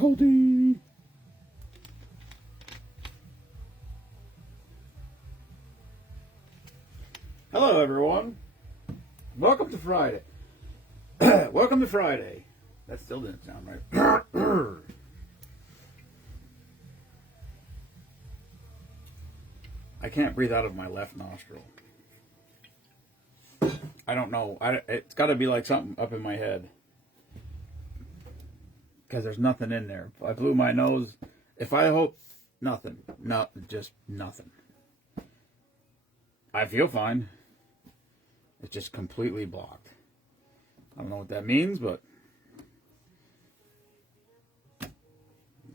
difficulty. Hello, everyone. Welcome to Friday. Welcome to Friday. That still didn't sound right. I can't breathe out of my left nostril. I don't know. It's got to be like something up in my head. Because there's nothing in there. If I blew my nose, if I hope, nothing. No, just nothing. I feel fine. It's just completely blocked. I don't know what that means, but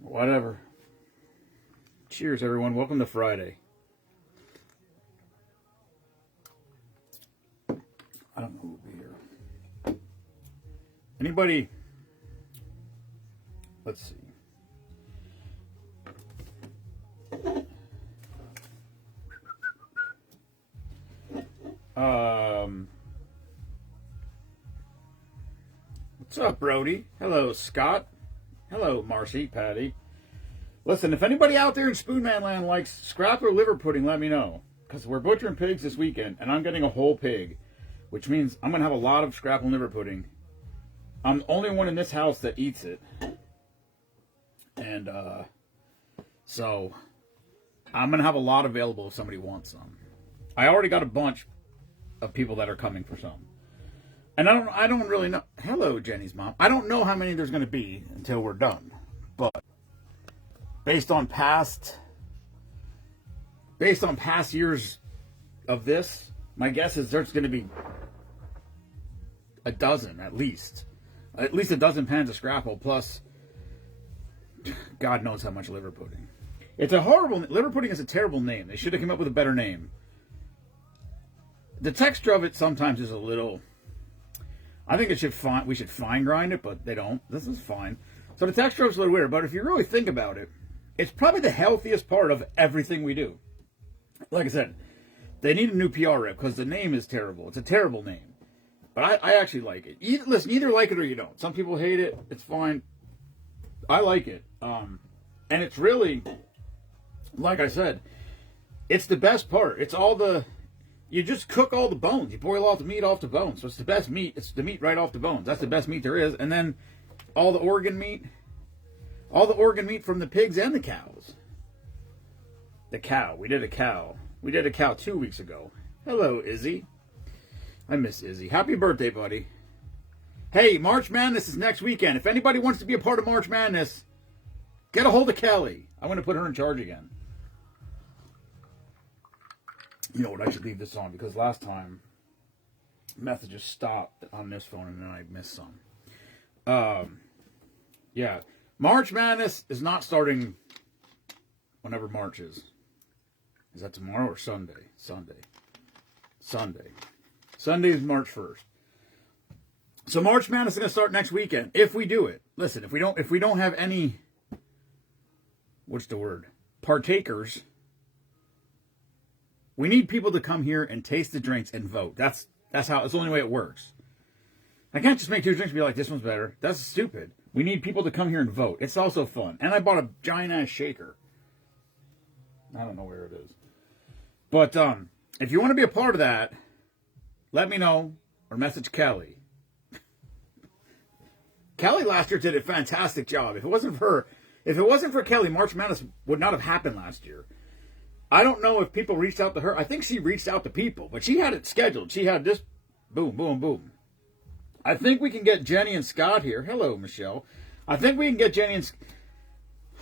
whatever. Cheers, everyone. Welcome to Friday. I don't know who will be here. Anybody? Let's see. What's up, Brody? Hello, Scott. Hello, Marcy, Patty. Listen, if anybody out there in Spoonman Land likes scrap or liver pudding, let me know. Because we're butchering pigs this weekend, and I'm getting a whole pig. Which means I'm going to have a lot of scrap and liver pudding. I'm the only one in this house that eats it. And so I'm going to have a lot available if somebody wants some. I already got a bunch of people that are coming for some. And I don't really know. Hello, Jenny's mom. I don't know how many there's going to be until we're done. But based on past years of this, my guess is there's going to be a dozen at least a dozen pans of scrapple plus God knows how much liver pudding. It's a horrible liver pudding is a terrible name. They should have come up with a better name. The texture of it sometimes is a little. I think we should fine grind it, but they don't. This is fine. So the texture of it's a little weird, but if you really think about it, it's probably the healthiest part of everything we do. Like I said, they need a new PR rep because the name is terrible. It's a terrible name. But I actually like it. Either like it or you don't. Some people hate it. It's fine. I like it. And it's really, like I said, it's the best part. It's all you just cook all the bones. You boil all the meat off the bones. So it's the best meat. It's the meat right off the bones. That's the best meat there is. And then all the organ meat from the pigs and the cows. The cow. We did a cow 2 weeks ago. Hello, Izzy. I miss Izzy. Happy birthday, buddy. Hey, March Madness is next weekend. If anybody wants to be a part of March Madness, get a hold of Kelly. I want to put her in charge again. You know what? I should leave this on because last time messages stopped on this phone and then I missed some. Yeah. March Madness is not starting whenever March is. Is that tomorrow or Sunday? Sunday. Sunday is March 1st. So March Madness is going to start next weekend if we do it. Listen, if we don't have any, what's the word? Partakers. We need people to come here and taste the drinks and vote. That's the only way it works. I can't just make 2 drinks and be like, this one's better. That's stupid. We need people to come here and vote. It's also fun. And I bought a giant ass shaker. I don't know where it is. But if you want to be a part of that, let me know or message Kelly. Kelly last year did a fantastic job. If it wasn't for Kelly, March Madness would not have happened last year. I don't know if people reached out to her. I think she reached out to people, but she had it scheduled. She had this boom, boom, boom. I think we can get Jenny and Scott here. Hello, Michelle. I think we can get Jenny and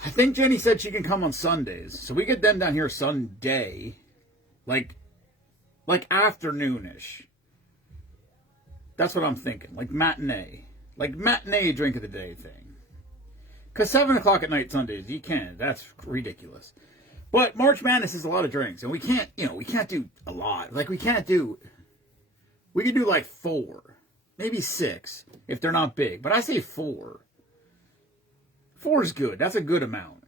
I think Jenny said she can come on Sundays. So we get them down here Sunday. Like afternoonish. That's what I'm thinking. Like matinee. Like matinee drink of the day thing. Because 7 o'clock at night Sundays, you can't. That's ridiculous. But March Madness is a lot of drinks. And we can't do a lot. Like we could do like 4. Maybe 6. If they're not big. But I say 4. 4 is good. That's a good amount.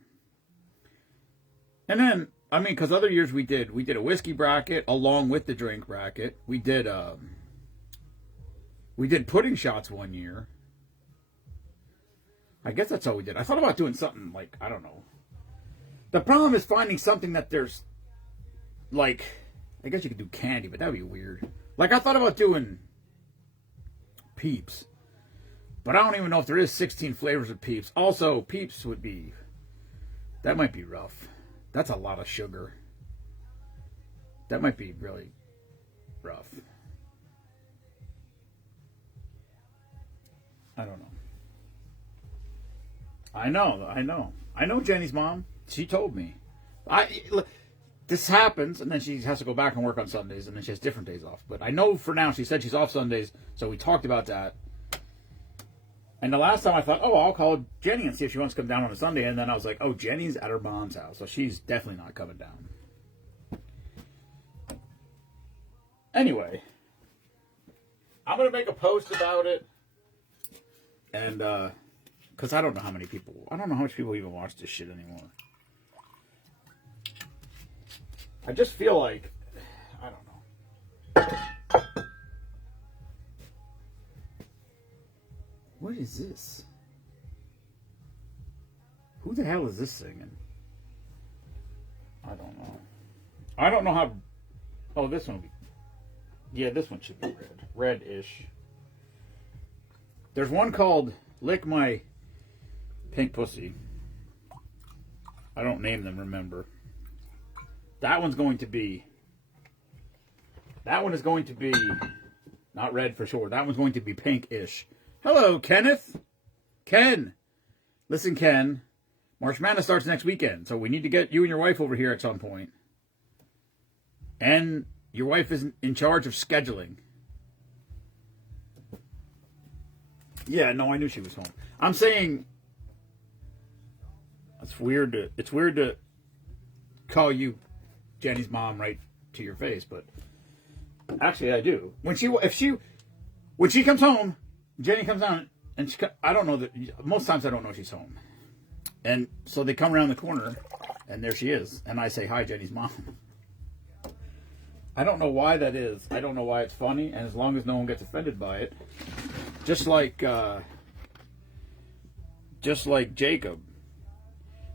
And then, I mean, because other years we did a whiskey bracket along with the drink bracket. We did pudding shots one year. I guess that's all we did. I thought about doing something like, I don't know. The problem is finding something that there's, like, I guess you could do candy, but that would be weird. Like, I thought about doing Peeps. But I don't even know if there is 16 flavors of Peeps. Also, Peeps would be, that might be rough. That's a lot of sugar. That might be really rough. I don't know. I know Jenny's mom. She told me. Look, this happens, and then she has to go back and work on Sundays, and then she has different days off. But I know for now, she said she's off Sundays, so we talked about that. And the last time I thought, oh, I'll call Jenny and see if she wants to come down on a Sunday. And then I was like, oh, Jenny's at her mom's house, so she's definitely not coming down. Anyway, I'm going to make a post about it. And, because I don't know how many people, I don't know how much people even watch this shit anymore. I just feel like, I don't know. What is this? Who the hell is this singing? I don't know. I don't know how, oh, this one, yeah, this one should be red. Red-ish. There's one called Lick My Pink Pussy. I don't name them, remember. That one's going to be... That one is going to be... Not red for sure. That one's going to be pink-ish. Hello, Kenneth. Ken. Listen, Ken. March Madness starts next weekend, so we need to get you and your wife over here at some point. And your wife is in charge of scheduling. Yeah, no, I knew she was home. I'm saying... It's weird to call you Jenny's mom right to your face, but actually I do. When she comes home, Jenny comes on, and I don't know that most times I don't know she's home, and so they come around the corner, and there she is, and I say hi, Jenny's mom. I don't know why that is. I don't know why it's funny, and as long as no one gets offended by it, just like Jacob.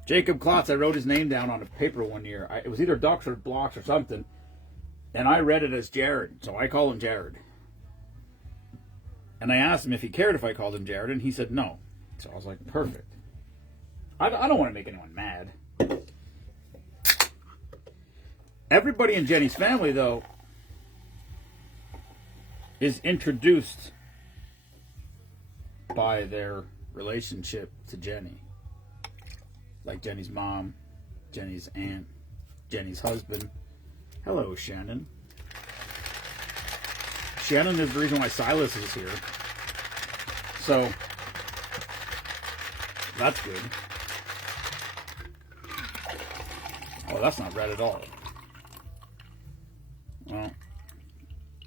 Jacob Klotz, I wrote his name down on a paper one year. It was either Ducks or Blocks or something. And I read it as Jared, so I call him Jared. And I asked him if he cared if I called him Jared, and he said no. So I was like, perfect. I don't want to make anyone mad. Everybody in Jenny's family, though, is introduced by their relationship to Jenny. Like Jenny's mom, Jenny's aunt, Jenny's husband. Hello, Shannon. Shannon is the reason why Silas is here. So, that's good. Oh, that's not red at all. Well,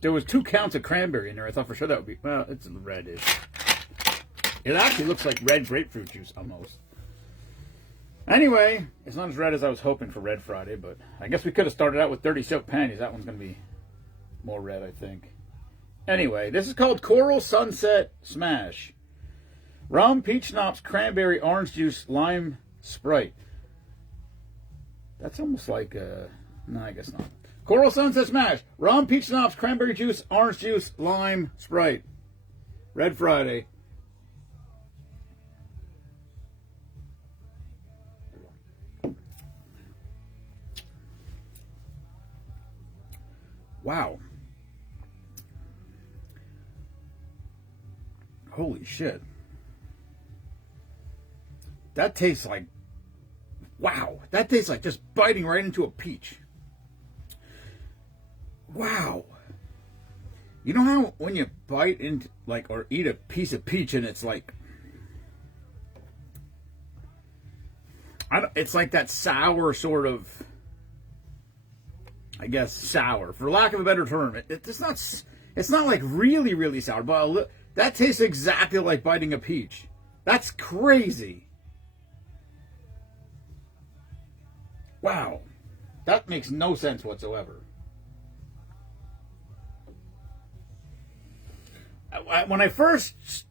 there was 2 counts of cranberry in there. I thought for sure that would be, well, it's reddish. It actually looks like red grapefruit juice, almost. Anyway, it's not as red as I was hoping for Red Friday, but I guess we could have started out with Dirty Silk Panties. That one's going to be more red, I think. Anyway, this is called Coral Sunset Smash. Rum, peach schnapps, cranberry, orange juice, lime, Sprite. That's almost like, no, I guess not. Coral Sunset Smash. Rum, peach schnapps, cranberry juice, orange juice, lime, Sprite. Red Friday. Wow. Holy shit. That tastes like, wow. That tastes like just biting right into a peach. Wow. You know how when you bite into, like, or eat a piece of peach and it's like, it's like that sour sort of, I guess, sour, for lack of a better term. It's not like really, really sour, but that tastes exactly like biting a peach. That's crazy. Wow. That makes no sense whatsoever. When I first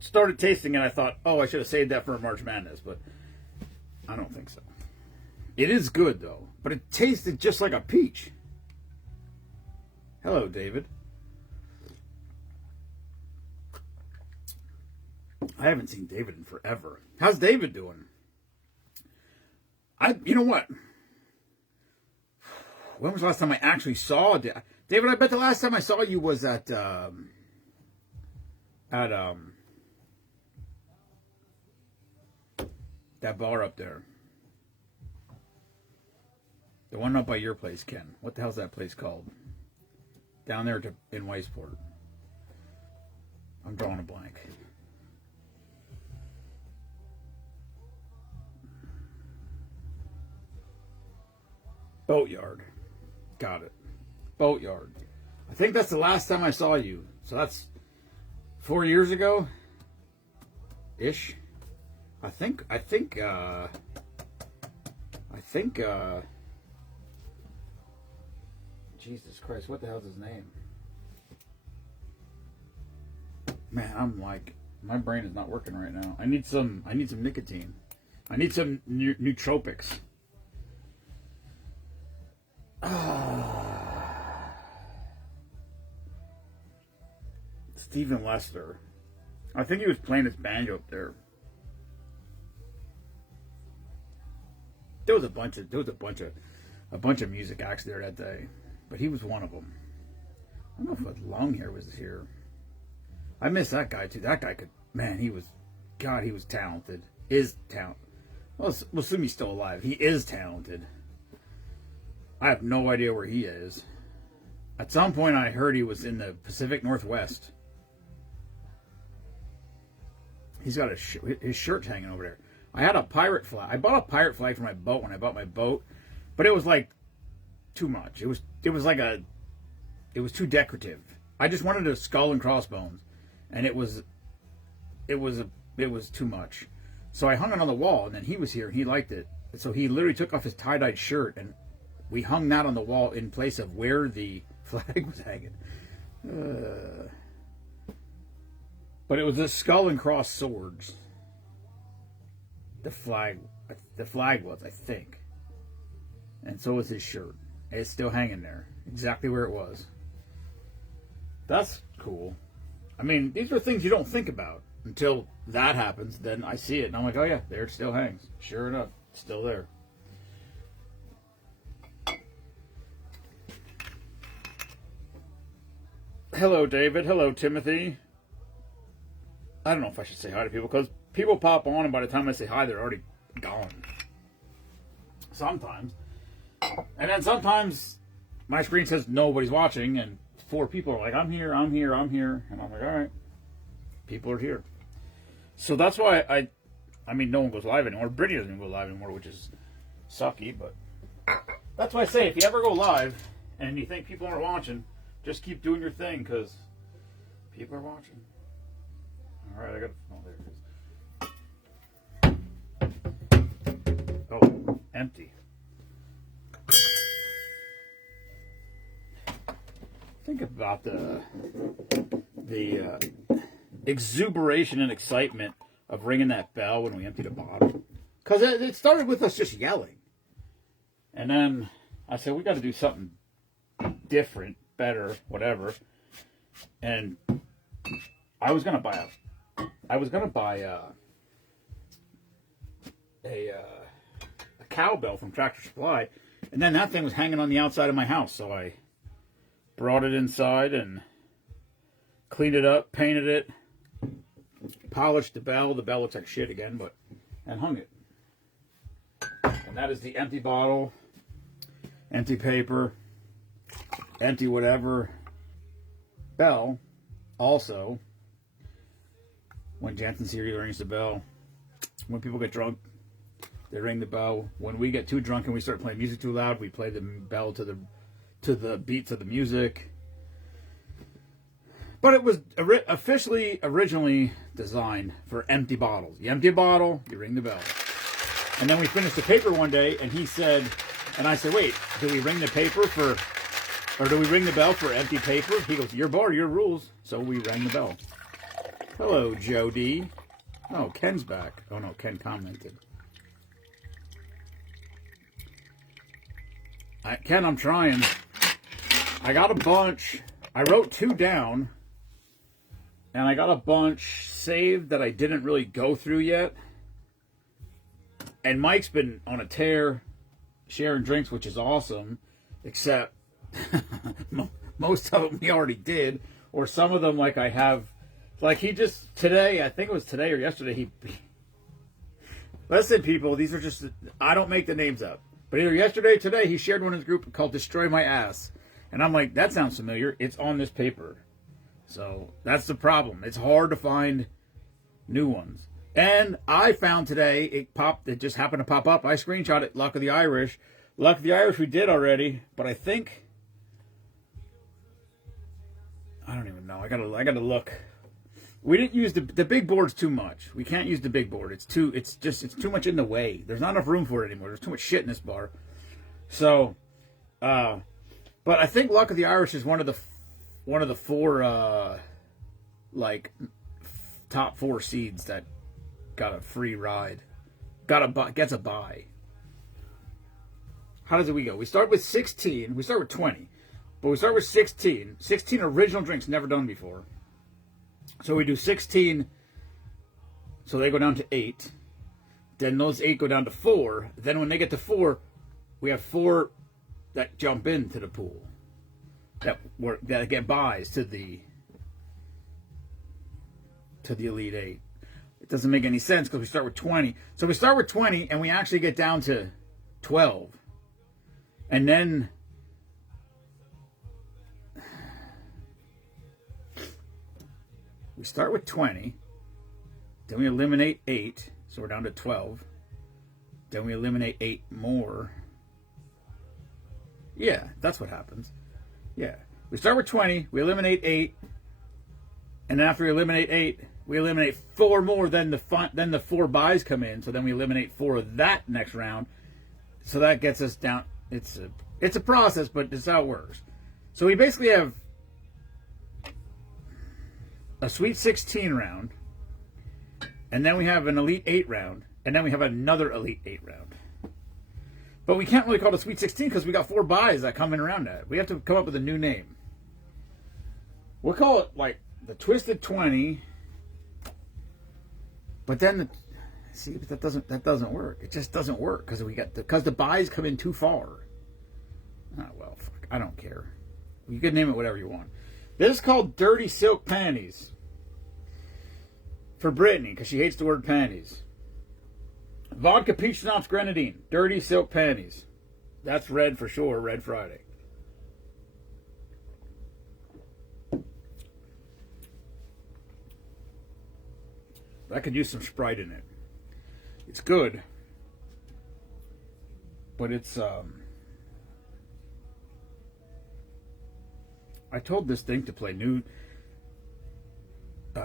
started tasting it, I thought, oh, I should have saved that for a March Madness, but I don't think so. It is good, though, but it tasted just like a peach. Hello, David. I haven't seen David in forever. How's David doing? You know what? When was the last time I actually saw David? I bet the last time I saw you was at that bar up there. The one up by your place, Ken. What the hell's that place called? Down there in Weissport. I'm drawing a blank. Boatyard. Got it. Boatyard. I think that's the last time I saw you. So that's 4 years ago? Ish. I think Jesus Christ, what the hell's his name? Man, I'm like, my brain is not working right now. I need some nicotine. I need some nootropics. Stephen Lester. I think he was playing his banjo up there. There was a bunch of music acts there that day, but he was one of them. I don't know if Longhair was here. I miss that guy too. That guy he was talented. Is talented. Well, we'll assume he's still alive. He is talented. I have no idea where he is. At some point, I heard he was in the Pacific Northwest. He's got his shirt hanging over there. I had a pirate flag. I bought a pirate flag for my boat when I bought my boat, but it was like too much. It was too decorative. I just wanted a skull and crossbones, and it was too much. So I hung it on the wall, and then he was here and he liked it. So he literally took off his tie-dyed shirt, and we hung that on the wall in place of where the flag was hanging. But it was the skull and cross swords. The flag was, I think. And so was his shirt. It's still hanging there. Exactly where it was. That's cool. I mean, these are things you don't think about until that happens. Then I see it and I'm like, oh yeah, there it still hangs. Sure enough, it's still there. Hello, David. Hello, Timothy. I don't know if I should say hi to people because people pop on and by the time I say hi, they're already gone. Sometimes. And then sometimes my screen says nobody's watching and 4 people are like, I'm here. And I'm like, all right. People are here. So that's why I mean, no one goes live anymore. Brittany doesn't even go live anymore, which is sucky, but that's why I say if you ever go live and you think people aren't watching, just keep doing your thing because people are watching. All right, I got. Oh, there it is. Oh, empty. Think about the exuberation and excitement of ringing that bell when we emptied a bottle. Because it started with us just yelling. And then I said, we got to do something different, better, whatever. And I was going to buy a cowbell from Tractor Supply. And then that thing was hanging on the outside of my house. So I brought it inside and cleaned it up, painted it, polished the bell. The bell looks like shit again, and hung it. And that is the empty bottle, empty paper, empty whatever bell. Also, when Jansen's here, he rings the bell. When people get drunk, they ring the bell. When we get too drunk and we start playing music too loud, we play the bell to the beats of the music. But it was originally designed for empty bottles. You empty a bottle, you ring the bell. And then we finished the paper one day, and he said, and I said, wait, do we ring the bell for empty paper? He goes, your bar, your rules. So we rang the bell. Hello, Jody. Oh, Ken's back. Oh no, Ken commented. Ken, I'm trying. I got a bunch. I wrote 2 down. And I got a bunch saved that I didn't really go through yet. And Mike's been on a tear, sharing drinks, which is awesome. Except most of them we already did. Or some of them, like I have. Like he just, today, I think it was today or yesterday, he. Listen, people, these are just, I don't make the names up. But either yesterday or today, he shared one in his group called Destroy My Ass. And I'm like, that sounds familiar. It's on this paper. So that's the problem. It's hard to find new ones. And I found today, it just happened to pop up. I screenshot it, Luck of the Irish. Luck of the Irish we did already, but I think, I don't even know. I gotta look. We didn't use the big board's too much. We can't use the big board. It's too much in the way. There's not enough room for it anymore. There's too much shit in this bar. So, but I think Luck of the Irish is one of the 4 like top 4 seeds that got a free ride. Gets a buy. How does we go? We start with 16. We start with 20. But we start with 16. 16 original drinks never done before. So we do 16, so they go down to 8. Then those 8 go down to 4. Then when they get to 4, we have 4 that jump into the pool. That get buys to the Elite 8. It doesn't make any sense because we start with 20. So we start with 20 and we actually get down to 12. And then we start with 20, then we eliminate 8, so we're down to 12. Then we eliminate 8 more. Yeah, that's what happens. Yeah. We start with 20, we eliminate 8, and then after we eliminate 8, we eliminate 4 more, then the 4 buys come in, so then we eliminate 4 of that next round. So that gets us down. It's a process, but it's how it works. So we basically have a Sweet 16 round, and then we have an Elite 8 round, and then we have another Elite 8 round. But we can't really call it a Sweet 16 because we got 4 buys that come in around that. We have to come up with a new name. We'll call it like the Twisted 20, but then that doesn't work. It just doesn't work because the buys come in too far. Oh well, fuck, I don't care. You can name it whatever you want. This is called Dirty Silk Panties. For Brittany, because she hates the word panties. Vodka Peach Schnapps Grenadine. Dirty Silk Panties. That's red for sure. Red Friday. I could use some Sprite in it. It's good. But it's, I told this thing to play new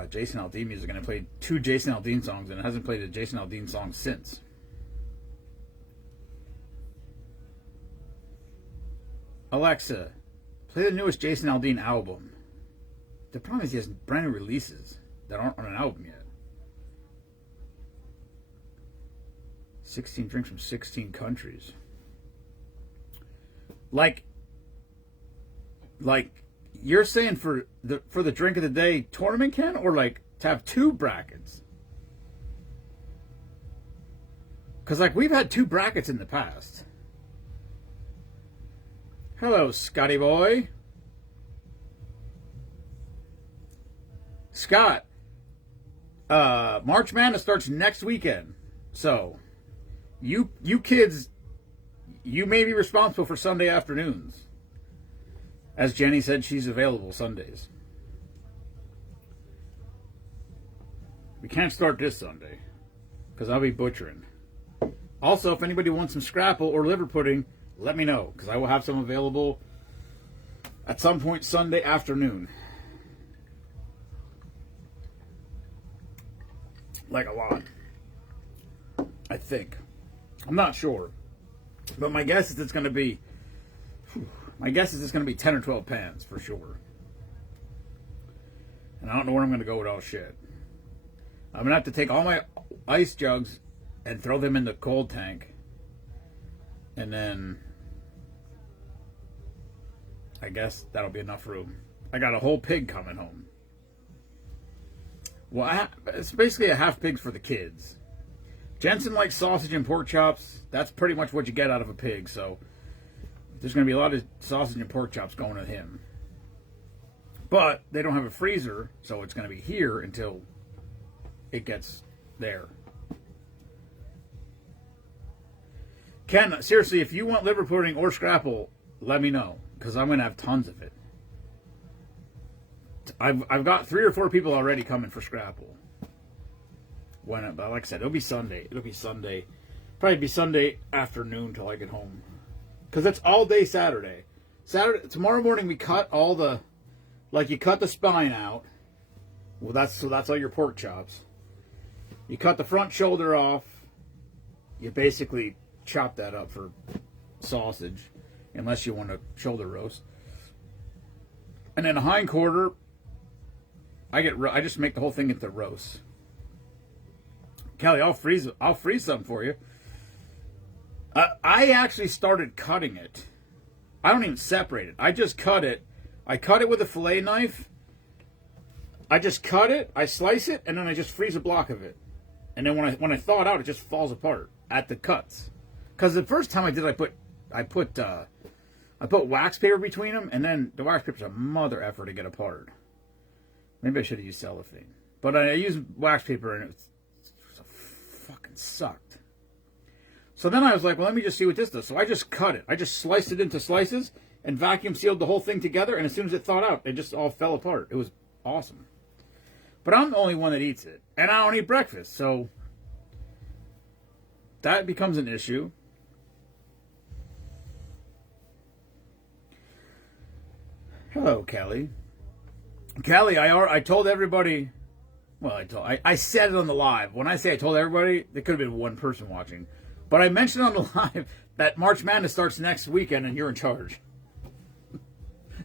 Jason Aldean music, and I played 2 Jason Aldean songs, and it hasn't played a Jason Aldean song since. Alexa, play the newest Jason Aldean album. The problem is he has brand new releases that aren't on an album yet. 16 drinks from 16 countries. Like you're saying for the drink of the day tournament, Ken, or like to have 2 brackets? Because like we've had 2 brackets in the past. Hello, Scotty boy. Scott, March Madness starts next weekend, so you kids, you may be responsible for Sunday afternoons. As Jenny said, she's available Sundays. We can't start this Sunday because I'll be butchering. Also, if anybody wants some scrapple or liver pudding, let me know because I will have some available at some point Sunday afternoon. Like a lot. I think. I'm not sure. But my guess is it's going to be 10 or 12 pans for sure. And I don't know where I'm going to go with all shit. I'm going to have to take all my ice jugs and throw them in the cold tank. And then I guess that'll be enough room. I got a whole pig coming home. Well, it's basically a half pig for the kids. Jensen likes sausage and pork chops. That's pretty much what you get out of a pig. So there's going to be a lot of sausage and pork chops going to him. But they don't have a freezer, so it's going to be here until it gets there. Ken, seriously, if you want liver pudding or scrapple, let me know, because I'm going to have tons of it. I've got 3 or 4 people already coming for scrapple. But like I said, it'll be Sunday. Probably be Sunday afternoon till I get home, because it's all day Saturday. Tomorrow morning we cut all the, like, you cut the spine out. Well, that's all your pork chops. You cut the front shoulder off. You basically chop that up for sausage, unless you want a shoulder roast. And then a hind quarter, I just make the whole thing into roast. Kelly, I'll freeze some for you. I actually started cutting it. I don't even separate it. I just cut it. I cut it with a fillet knife. I just cut it, I slice it, and then I just freeze a block of it. And then when I thaw it out, it just falls apart at the cuts. Because the first time I did, I put wax paper between them, and then the wax paper's a mother effer to get apart. Maybe I should have used cellophane, but I used wax paper, and it fucking sucked. So then I was like, well, let me just see what this does. So I just cut it. I just sliced it into slices and vacuum sealed the whole thing together. And as soon as it thawed out, it just all fell apart. It was awesome. But I'm the only one that eats it, and I don't eat breakfast, so that becomes an issue. Hello, Kelly. Kelly, I told everybody. Well, I said it on the live. When I say I told everybody, there could have been one person watching, but I mentioned on the live that March Madness starts next weekend, and you're in charge.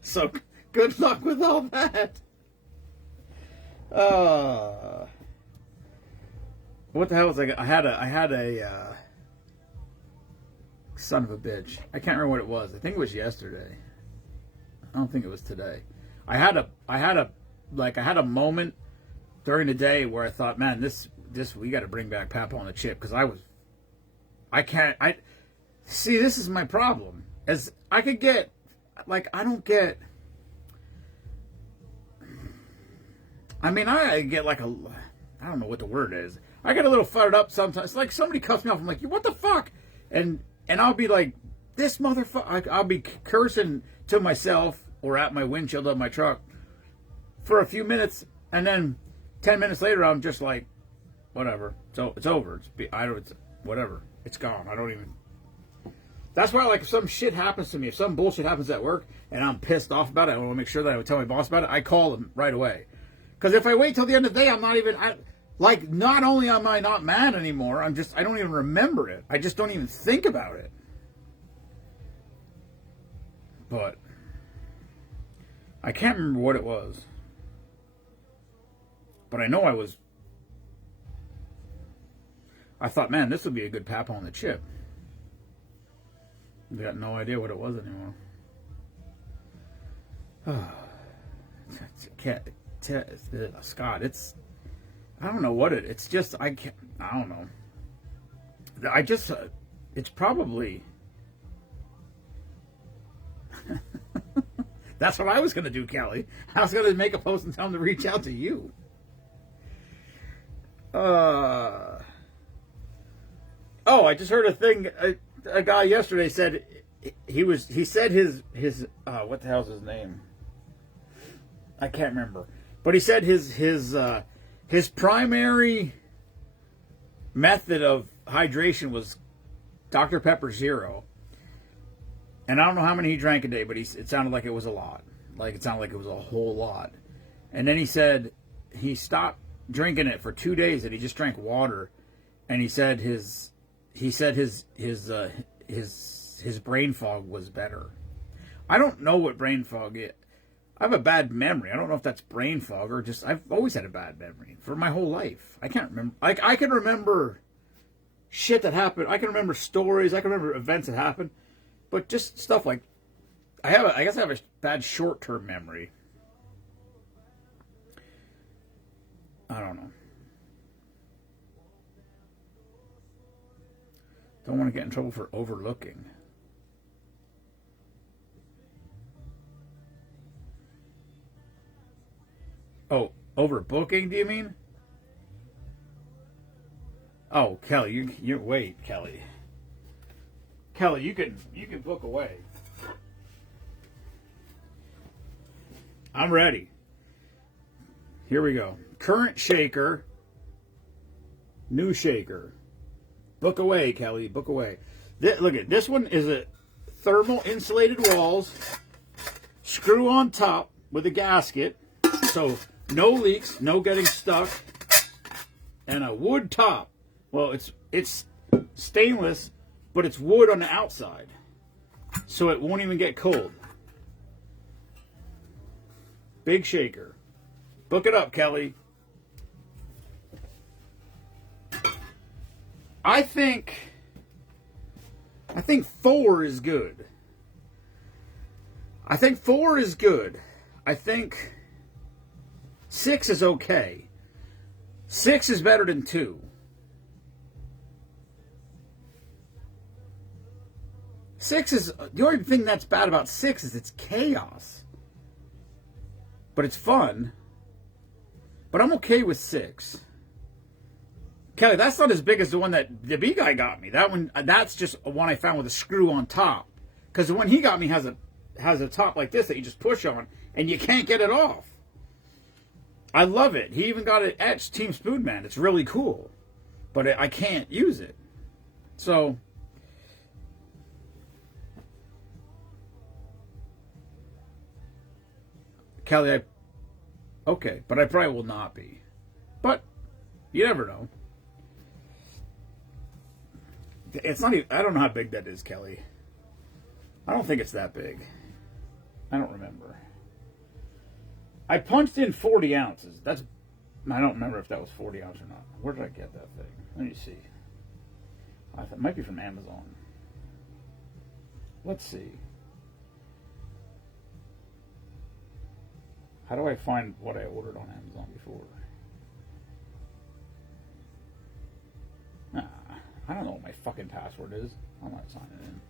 So good luck with all that. What the hell was I had a son of a bitch. I can't remember what it was. I think it was yesterday. I don't think it was today. I had a moment during the day where I thought, man, this we got to bring back Papa on the Chip, because I see, this is my problem. As I could get, like, I don't get. I mean, I get like I don't know what the word is. I get a little fired up sometimes. It's like somebody cuts me off. I'm like, what the fuck? And I'll be like, this motherfucker. I'll be cursing to myself or at my windshield of my truck for a few minutes, and then 10 minutes later, I'm just like, whatever. So it's over. It's whatever. It's gone. I don't even. That's why, like, if some shit happens to me, if some bullshit happens at work, and I'm pissed off about it, I want to make sure that I would tell my boss about it. I call them right away. Because if I wait till the end of the day, I'm not even, not only am I not mad anymore, I don't even remember it. I just don't even think about it. But I can't remember what it was. But I know I thought, man, this would be a good Papa on the Chip. I got no idea what it was anymore. Scott, I don't know what it's just, I don't know. It's probably, that's what I was going to do, Kelly. I was going to make a post and tell them to reach out to you. I just heard a thing. A guy yesterday said he said his what the hell's his name? I can't remember. But he said his primary method of hydration was Dr. Pepper Zero. And I don't know how many he drank a day, but it sounded like it was a lot. Like, it sounded like it was a whole lot. And then he said he stopped drinking it for 2 days and he just drank water. And he said his brain fog was better. I don't know what brain fog is. I have a bad memory. I don't know if that's brain fog or just I've always had a bad memory for my whole life. I can't remember. Like I can remember shit that happened. I can remember stories. I can remember events that happened, but just stuff like I guess I have a bad short-term memory. I don't know. Don't want to get in trouble for overlooking. Oh, overbooking, do you mean? Oh, Kelly, you wait, Kelly. Kelly, you can book away. I'm ready. Here we go. Current shaker, new shaker. Book away, Kelly. Book away. Look at this one is a thermal insulated walls, screw on top with a gasket, so no leaks, no getting stuck, and a wood top. Well, it's stainless, but it's wood on the outside, so it won't even get cold. Big shaker. Book it up, Kelly. I think 4 is good. I think 4 is good. I think 6 is okay. 6 is better than 2. 6 is the only thing that's bad about 6 is it's chaos. But it's fun. But I'm okay with 6. Kelly, that's not as big as the one that the B guy got me. That one, that's just one I found with a screw on top. Because the one he got me has a top like this that you just push on, and you can't get it off. I love it. He even got it etched Team Spoonman. It's really cool. But I can't use it. So, Kelly, okay, but I probably will not be. But you never know. It's not even, I don't know how big that is, Kelly. I don't think it's that big. I don't remember. I punched in 40 ounces. I don't remember if that was 40 ounces or not. Where did I get that thing? Let me see. It might be from Amazon. Let's see. How do I find what I ordered on Amazon before? I don't know what my fucking password is. I'm not signing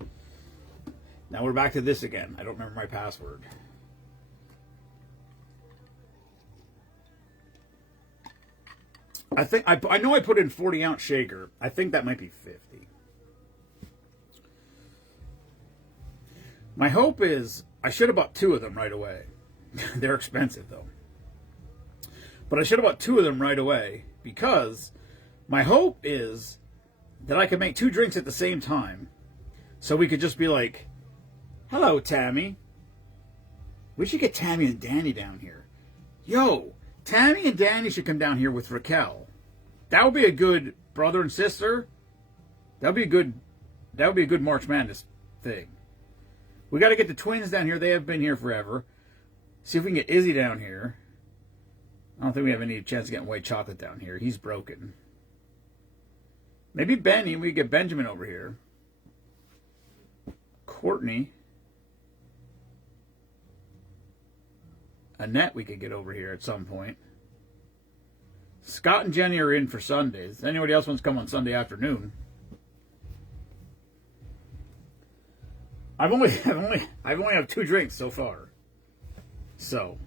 in. Now we're back to this again. I don't remember my password. I know I put in 40-ounce shaker. I think that might be 50. My hope is I should have bought 2 of them right away. They're expensive though. But I should have bought 2 of them right away because my hope is that I could make 2 drinks at the same time. So we could just be like, hello, Tammy. We should get Tammy and Danny down here. Yo, Tammy and Danny should come down here with Raquel. That would be a good brother and sister. That would be a good March Madness thing. We got to get the twins down here. They have been here forever. See if we can get Izzy down here. I don't think we have any chance of getting White Chocolate down here. He's broken. Maybe Benny. We get Benjamin over here. Courtney. Annette we could get over here at some point. Scott and Jenny are in for Sundays. Anybody else wants to come on Sunday afternoon? I've only have 2 drinks so far. So,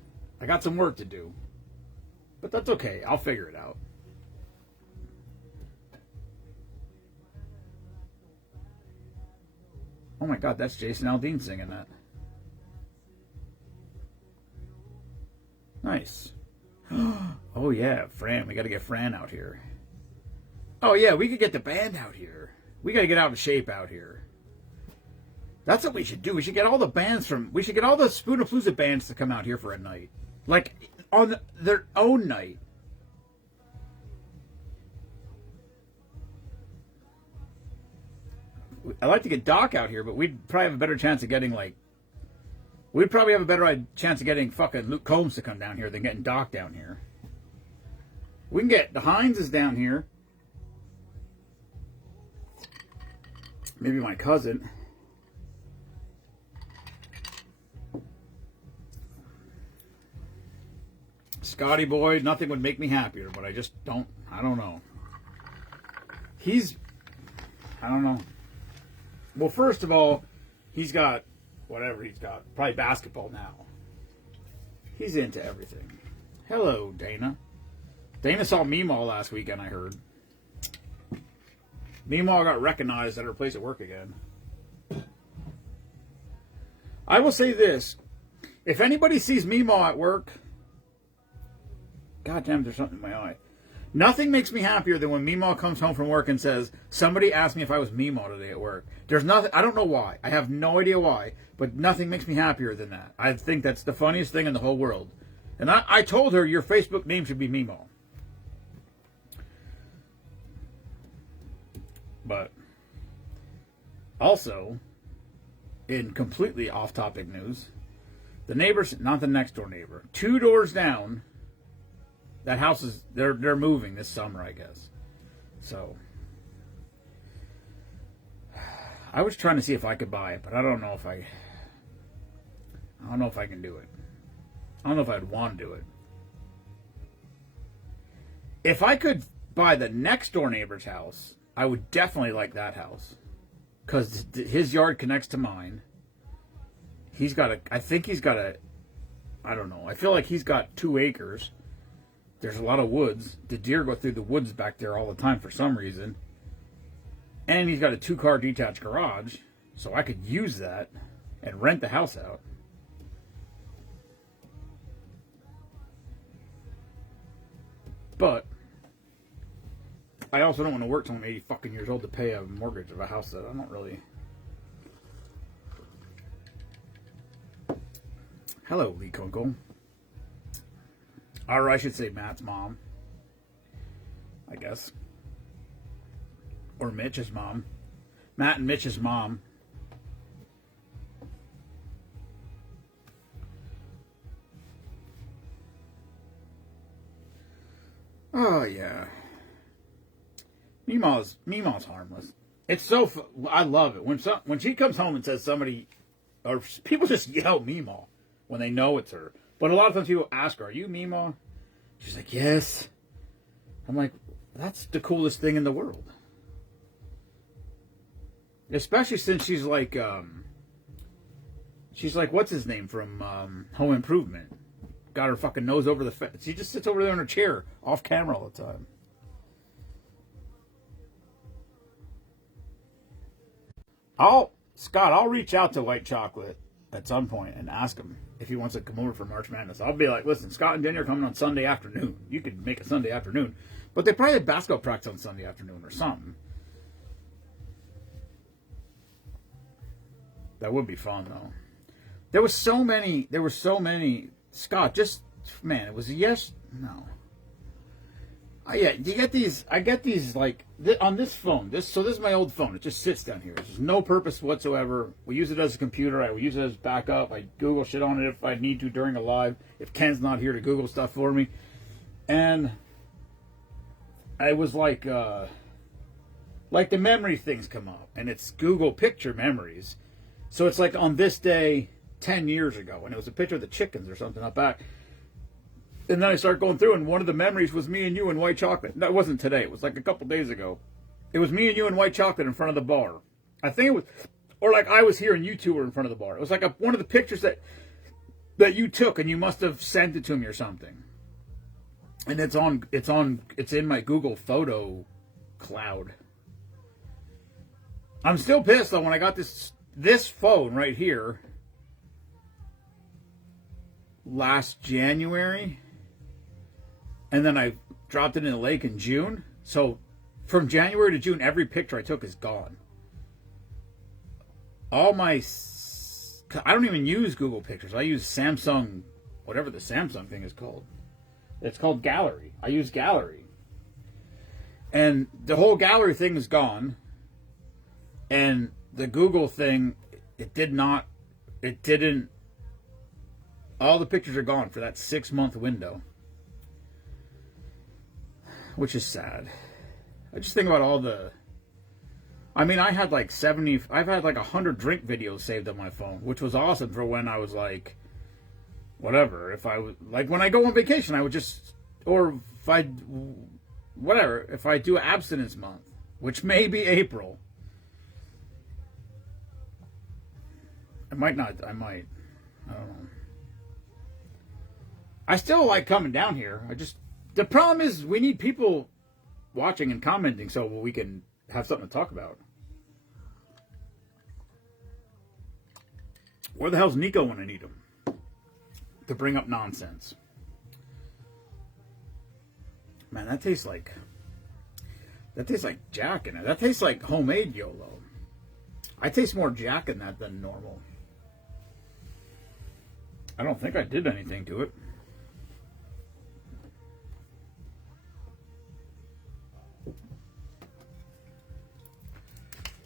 I got some work to do. But that's okay. I'll figure it out. Oh my God, that's Jason Aldean singing that. Nice. Oh yeah, Fran. We got to get Fran out here. Oh yeah, we could get the band out here. We got to get out of shape out here. That's what we should do. We should get all the bands we should get all the Spoonapalooza bands to come out here for a night. Like, on their own night. I'd like to get Doc out here, but we'd probably have a better chance of getting, like We'd probably have a better chance of getting fucking Luke Combs to come down here than getting Doc down here. We can get the Hines down here. Maybe my cousin. Scotty boy, nothing would make me happier, but I don't know. I don't know. Well, first of all, he's got whatever he's got. Probably basketball now. He's into everything. Hello, Dana. Dana saw Meemaw last weekend, I heard. Meemaw got recognized at her place at work again. I will say this. If anybody sees Meemaw at work, God damn, there's something in my eye. Nothing makes me happier than when Meemaw comes home from work and says, somebody asked me if I was Meemaw today at work. There's nothing, I don't know why. I have no idea why, but nothing makes me happier than that. I think that's the funniest thing in the whole world. And I told her your Facebook name should be Meemaw. But also, in completely off-topic news, the neighbors, not the next door neighbor, 2 doors down, that house is, they're moving this summer, I guess. So, I was trying to see if I could buy it, but I don't know if I can do it. I don't know if I'd want to do it. If I could buy the next door neighbor's house, I would definitely like that house. Because his yard connects to mine. I don't know. I feel like he's got 2 acres. There's a lot of woods. The deer go through the woods back there all the time for some reason. And he's got a 2-car detached garage. So I could use that and rent the house out. But I also don't want to work till I'm 80 fucking years old to pay a mortgage of a house that I don't really. Hello, Lee Kunkel. Or I should say Matt's mom. I guess. Or Mitch's mom. Matt and Mitch's mom. Oh, yeah. Meemaw's harmless. It's so I love it when she comes home and says somebody, or people just yell Meemaw when they know it's her. But a lot of times people ask her, "Are you Meemaw?" She's like, "Yes." I'm like, that's the coolest thing in the world. Especially since she's like what's his name from Home Improvement. Got her fucking nose over the fence. She just sits over there in her chair, off camera all the time. I'll reach out to White Chocolate at some point and ask him if he wants to come over for March Madness. I'll be like, listen, Scott and Denny are coming on Sunday afternoon. You could make a Sunday afternoon. But they probably had basketball practice on Sunday afternoon or something. That would be fun, though. There were so many, Scott, man, it was a yes, no. Yeah, I get these, like, on this phone. So this is my old phone. It just sits down here. There's no purpose whatsoever. We use it as a computer. I will use it as backup. I Google shit on it if I need to during a live. If Ken's not here to Google stuff for me. And I was like the memory things come up. And it's Google Picture Memories. So it's like on this day 10 years ago. And it was a picture of the chickens or something up back. And then I started going through, and one of the memories was me and you and White Chocolate. That wasn't today. It was like a couple days ago. It was me and you and White Chocolate in front of the bar. I think it was, or like I was here and you two were in front of the bar. It was like one of the pictures that you took, and you must have sent it to me or something. And it's in my Google photo cloud. I'm still pissed though when I got this phone right here last January. And then I dropped it in the lake in June. So from January to June, every picture I took is gone. I don't even use Google Pictures. I use Samsung, whatever the Samsung thing is called. It's called Gallery. I use Gallery. And the whole Gallery thing is gone. And the Google thing, it didn't All the pictures are gone for that 6-month window, which is sad. I just think about all the. I mean, I had like 70. I've had like 100 drink videos saved on my phone, which was awesome for when I was like, whatever. If I was like when I go on vacation, I would just, or if I, whatever. If I do abstinence month, which may be April, I might not. I might. I don't know. I still like coming down here. The problem is we need people watching and commenting so we can have something to talk about. Where the hell's Nico when I need him? To bring up nonsense. Man, that tastes like Jack in it. That tastes like homemade YOLO. I taste more Jack in that than normal. I don't think I did anything to it.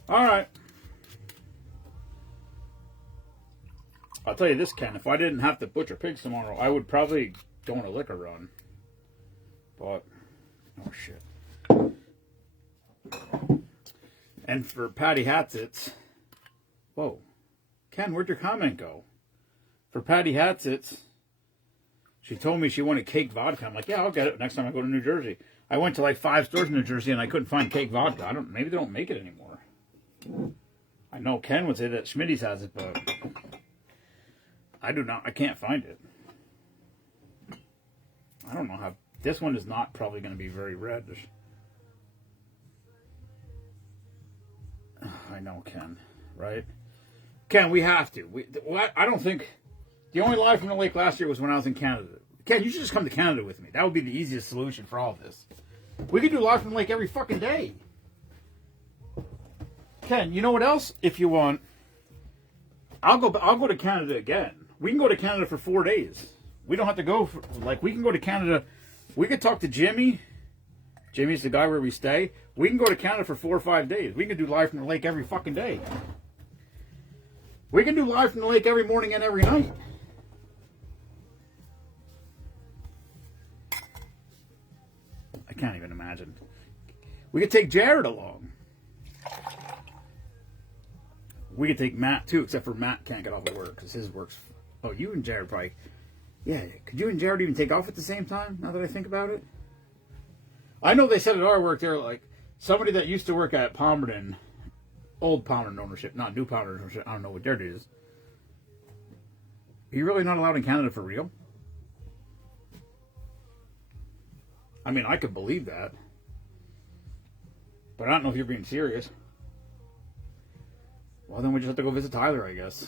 All right. I'll tell you this, Ken. If I didn't have to butcher pigs tomorrow, I would probably go on a liquor run. But, oh shit. And for Patty Hatzits, whoa. Ken, where'd your comment go? For Patty Hatzits, she told me she wanted cake vodka. I'm like, yeah, I'll get it next time I go to New Jersey. I went to like 5 stores in New Jersey and I couldn't find cake vodka. Maybe they don't make it anymore. I know Ken would say that Schmitty's has it, but I do not. I can't find it. I don't know how. This one is not probably going to be very reddish. I know, Ken. Right? Ken, we have to. I don't think. The only live from the lake last year was when I was in Canada. Ken, you should just come to Canada with me. That would be the easiest solution for all of this. We could do live from the lake every fucking day. Ken, you know what else? If you want, I'll go to Canada again. We can go to Canada for 4 days. We don't have to go for, like, we can go to Canada. We could talk to Jimmy. Jimmy's the guy where we stay. We can go to Canada for 4 or 5 days. We can do live from the lake every fucking day. We can do live from the lake every morning and every night. I can't even imagine. We could take Jared along. We could take Matt too, except for Matt can't get off of work because his work's. Oh, you and Jared probably. Yeah, could you and Jared even take off at the same time? Now that I think about it, I know they said at our work there, like somebody that used to work at Palmerton, old Palmerton ownership, not new Palmerton ownership. I don't know what their is. Are you really not allowed in Canada for real? I mean, I could believe that, but I don't know if you're being serious. Well, then we just have to go visit Tyler, I guess.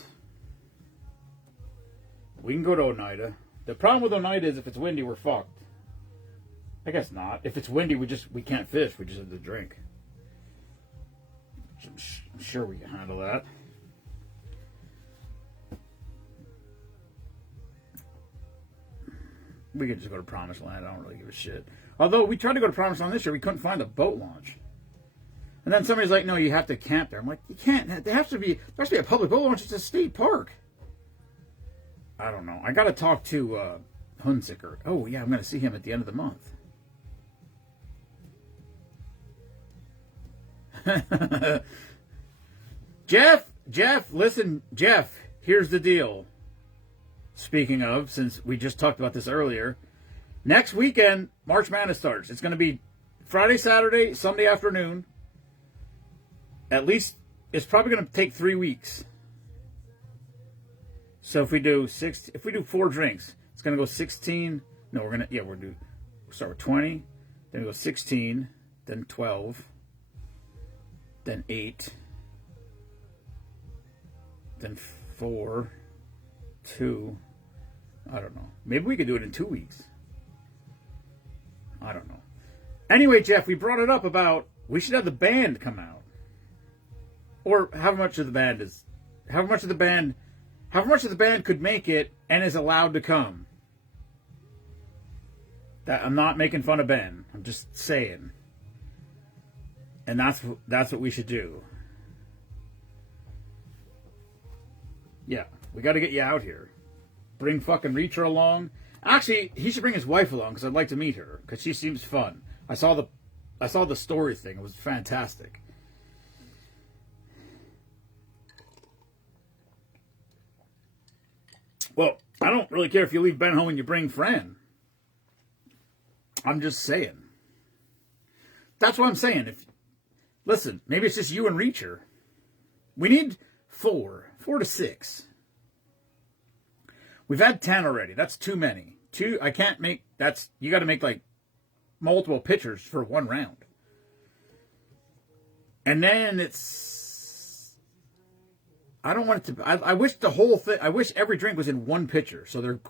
We can go to Oneida. The problem with Oneida is if it's windy, we're fucked. I guess not. If it's windy, we can't fish. We just have to drink. I'm sure we can handle that. We could just go to Promised Land. I don't really give a shit. Although we tried to go to Promised Land this year, we couldn't find a boat launch. And then somebody's like, no, you have to camp there. I'm like, you can't. There has to be a public boat launch. It's a state park. I don't know. I got to talk to Hunziker. Oh, yeah, I'm going to see him at the end of the month. Jeff, listen, Jeff, here's the deal. Speaking of, since we just talked about this earlier, next weekend, March Madness starts. It's going to be Friday, Saturday, Sunday afternoon. At least, it's probably going to take 3 weeks. So if we do 4 drinks, it's going to go 16. No, we'll start with 20, then we go 16, then 12, then 8, then 4, 2. I don't know. Maybe we could do it in 2 weeks. I don't know. Anyway, Jeff, we brought it up about we should have the band come out. Or how much of the band could make it and is allowed to come. That I'm not making fun of Ben. I'm just saying. And that's what we should do. Yeah, we got to get you out here. bring fucking Reacher along. Actually, he should bring his wife along because I'd like to meet her because she seems fun. I saw the story thing. It was fantastic. Well, I don't really care if you leave Ben home and you bring Fran. I'm just saying. That's what I'm saying. Listen, maybe it's just you and Reacher. We need 4 to 6. We've had 10 already. That's too many. You got to make like multiple pictures for one round. And then I don't want it to, I wish the whole thing, I wish every drink was in one pitcher. So it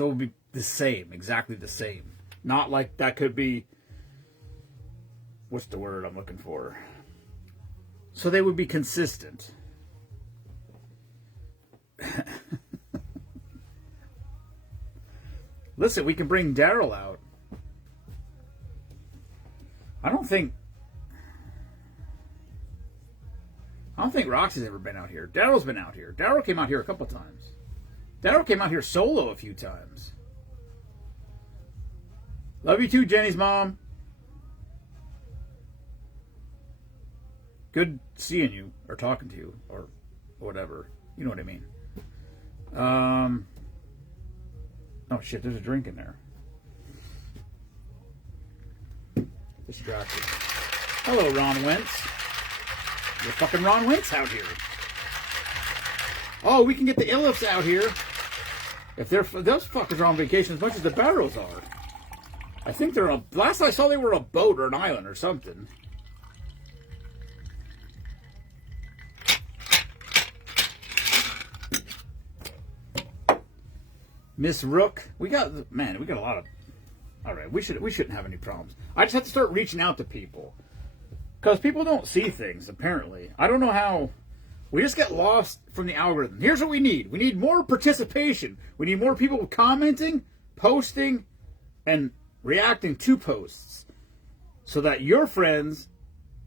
would be the same, exactly the same. Not like that could be, what's the word I'm looking for? So they would be consistent. Listen, we can bring Daryl out. I don't think Roxy's ever been out here. Daryl's been out here. Daryl came out here a couple times. Daryl came out here solo a few times. Love you too, Jenny's mom. Good seeing you, or talking to you, or whatever. You know what I mean. Oh shit, there's a drink in there. Distracted. Hello, Ron Wentz. You're fucking Ron Wentz out here. Oh, we can get the Illifs out here. If those fuckers are on vacation as much as the Barrows are. I think they're last I saw they were a boat or an island or something. Miss Rook. We got a lot of, all right, we shouldn't have any problems. I just have to start reaching out to people. Because people don't see things, apparently. I don't know how. We just get lost from the algorithm. Here's what we need. We need more participation. We need more people commenting, posting, and reacting to posts. So that your friends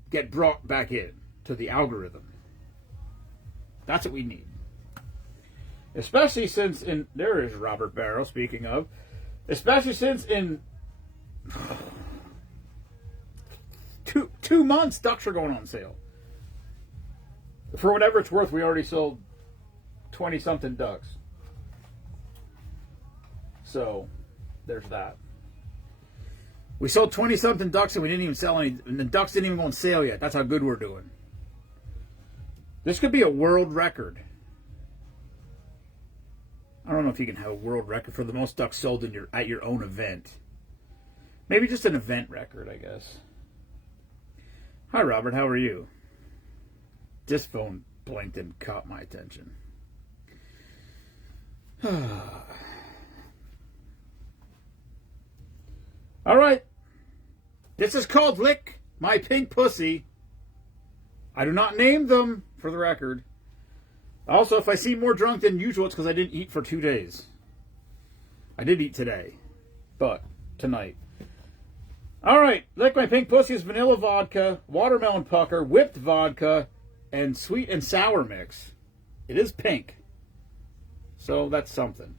get brought back in to the algorithm. That's what we need. Especially since there is Robert Barrow, speaking of. Especially since in 2 months, ducks are going on sale. For whatever it's worth, we already sold 20-something ducks. So, there's that. We sold 20-something ducks and we didn't even sell any. And the ducks didn't even go on sale yet. That's how good we're doing. This could be a world record. I don't know if you can have a world record for the most ducks sold at your own event. Maybe just an event record, I guess. Hi, Robert. How are you? This phone blinked and caught my attention. All right. This is called Lick My Pink Pussy. I do not name them, for the record. Also, if I seem more drunk than usual, it's because I didn't eat for 2 days. I did eat today, but tonight. All right, Lick My Pink Pussy is vanilla vodka, watermelon pucker, whipped vodka, and sweet and sour mix. It is pink, so that's something.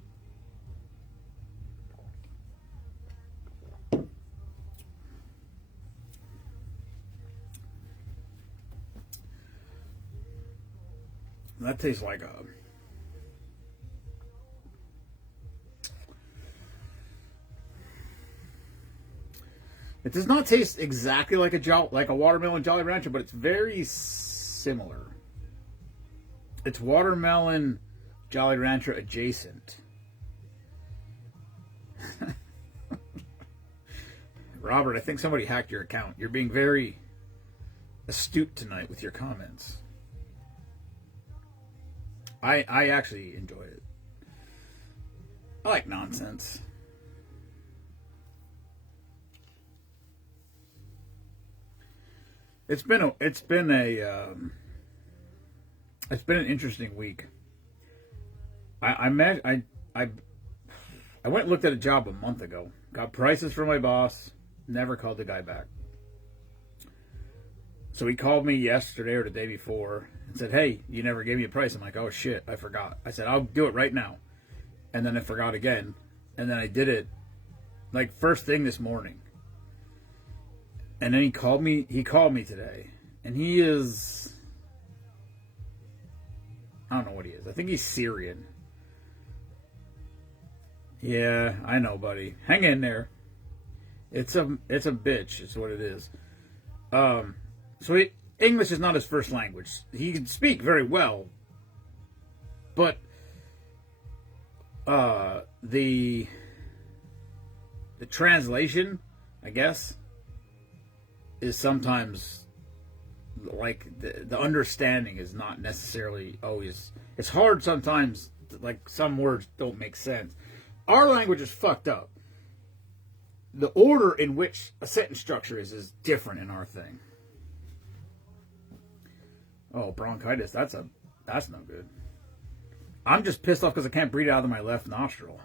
That tastes like a... It does not taste exactly like a watermelon Jolly Rancher, but it's very similar. It's watermelon Jolly Rancher adjacent. Robert, I think somebody hacked your account. You're being very astute tonight with your comments. I actually enjoy it. I like nonsense. It's been an interesting week. I went and looked at a job a month ago. Got prices from my boss. Never called the guy back. So he called me yesterday or the day before and said, "Hey, you never gave me a price." I'm like, "Oh shit, I forgot." I said, "I'll do it right now." and then I forgot again, and then I did it like first thing this morning. And then he called me today, and he is, I don't know what he is. I think he's Syrian. Yeah, I know, buddy. Hang in there. It's a bitch, is what it is. English is not his first language. He can speak very well, but the translation, I guess, is sometimes like the understanding is not necessarily always. It's hard sometimes. Like some words don't make sense. Our language is fucked up. The order in which a sentence structure is different in our thing. Oh, bronchitis. That's no good. I'm just pissed off because I can't breathe out of my left nostril.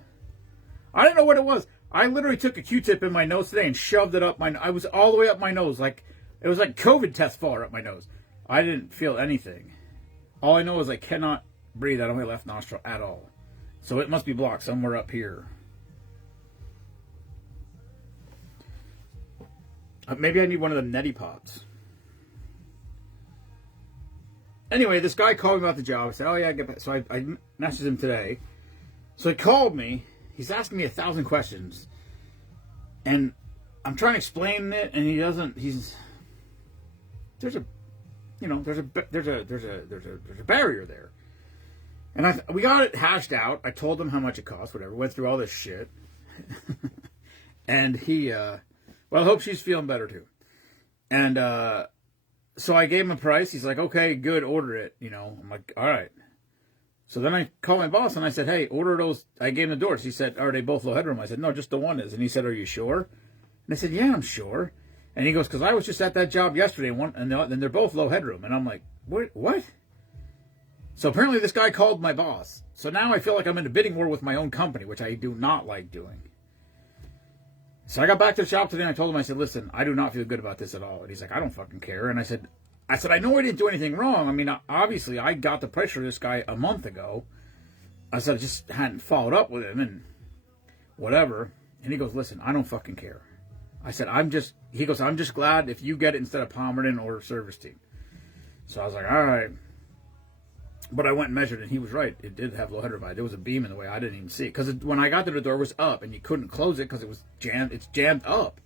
I didn't know what it was. I literally took a Q-tip in my nose today and shoved it up I was all the way up my nose. Like, it was like COVID test far up my nose. I didn't feel anything. All I know is I cannot breathe out of my left nostril at all. So it must be blocked somewhere up here. Maybe I need one of the neti pops. Anyway, this guy called me about the job. I said, oh yeah, get back. So I messaged him today. So he called me. He's asking me 1,000 questions. And I'm trying to explain it, and he doesn't, there's a barrier there. And we got it hashed out. I told him how much it cost, whatever. Went through all this shit. And he, I hope she's feeling better too. And, so I gave him a price. He's like, okay, good, order it. I'm like, all right. So then I called my boss and I said, hey, order those. I gave him the doors. He said, are they both low headroom? I said, no, just the one is. And he said, are you sure? And I said, yeah, I'm sure. And he goes, because I was just at that job yesterday and they're both low headroom. And I'm like, what? So apparently this guy called my boss. So now I feel like I'm in a bidding war with my own company, which I do not like doing. So I got back to the shop today and I told him, I said, listen, I do not feel good about this at all. And he's like, I don't fucking care. And I said, I know I didn't do anything wrong. I mean, obviously I got the price for this guy a month ago. I said, I just hadn't followed up with him and whatever. And he goes, listen, I don't fucking care. I said, I'm just glad if you get it instead of Palmerton or Service Team. So I was like, all right. But I went and measured, and he was right. It did have low header divide. There was a beam in the way. I didn't even see it. Because when I got to the door, it was up, and you couldn't close it because it was jammed. It's jammed up.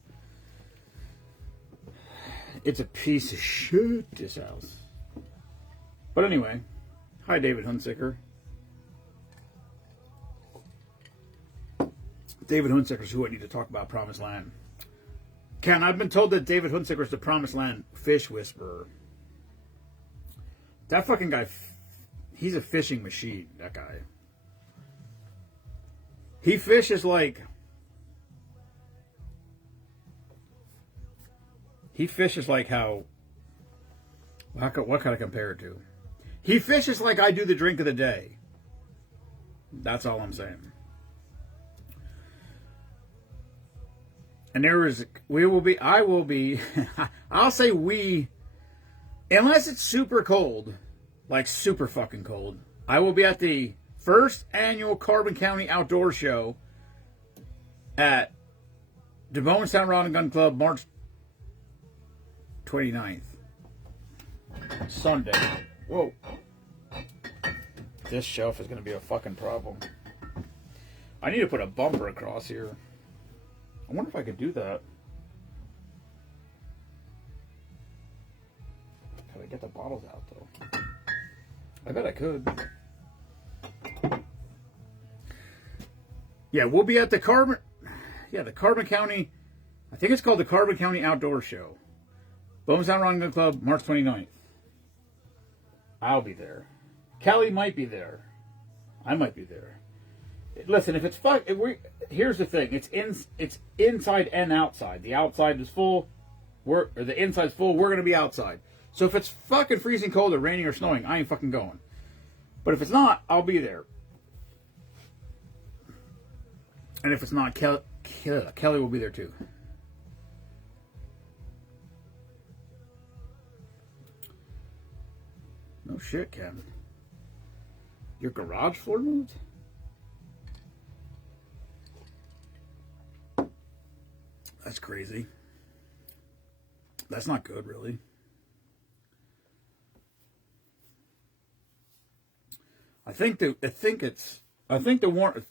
It's a piece of shit, this house. But anyway, hi, David Hunsicker. David Hunsicker is who I need to talk about Promised Land. Ken, I've been told that David Hunsicker is the Promised Land fish whisperer. That fucking guy... He's a fishing machine, that guy. He fishes like... how... What can I compare it to? He fishes like I do the drink of the day. That's all I'm saying. And I will be... I'll say we... Unless it's super cold... Like super fucking cold. I will be at the first annual Carbon County Outdoor Show at the Bowmanstown Rod and Gun Club, March 29th. Sunday. Whoa. This shelf is going to be a fucking problem. I need to put a bumper across here. I wonder if I could do that. Can I get the bottles out though? I bet I could. Yeah, we'll be at the Carbon County, I think it's called the Carbon County Outdoor Show. Bowmanstown Rod and Gun Club, March 29th. I'll be there. Kelly might be there. I might be there. Listen, if it's here's the thing. It's inside and outside. The outside is full. The inside's full. We're going to be outside. So if it's fucking freezing cold or raining or snowing, I ain't fucking going. But if it's not, I'll be there. And if it's not, Kelly will be there too. No shit, Ken. Your garage floor moved? crazy. That's not good, really. I think the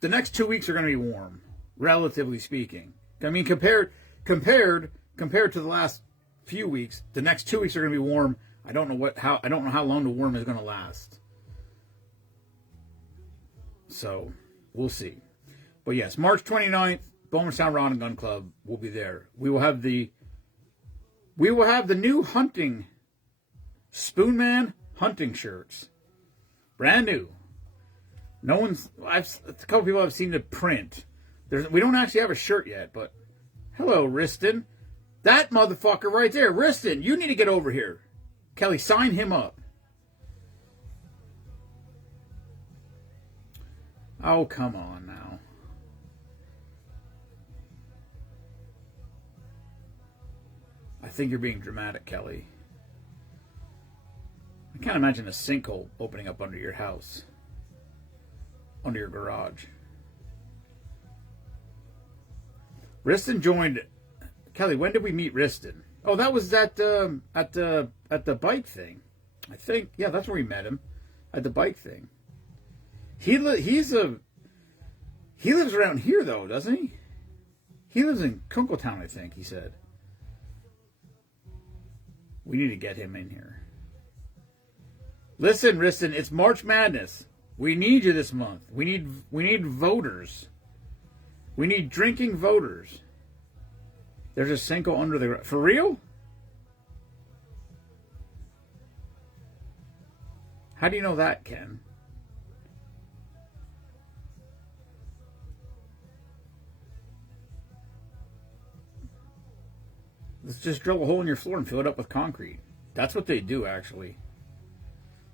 next 2 weeks are going to be warm, relatively speaking. I mean, compared to the last few weeks, the next 2 weeks are going to be warm. I don't know how long the warm is going to last. So we'll see. But yes, March 29th, Bowmanstown Rod and Gun Club will be there. We will have the new hunting Spoonman hunting shirts, brand new. A couple people have seen the print. We don't actually have a shirt yet, but hello, Riston. That motherfucker right there, Riston, you need to get over here. Kelly, sign him up. Oh, come on now. I think you're being dramatic, Kelly. I can't imagine a sinkhole opening up under your house. Under your garage. Riston joined. Kelly, when did we meet Riston? Oh, that was at the bike thing. I think, yeah, that's where we met him. At the bike thing. He lives around here though, doesn't he? He lives in Kunkletown, I think, he said. We need to get him in here. Listen, Riston, it's March Madness. We need you this month. We need voters. We need drinking voters. There's a sinkhole under the ground. For real? How do you know that, Ken? Let's just drill a hole in your floor and fill it up with concrete. That's what they do, actually.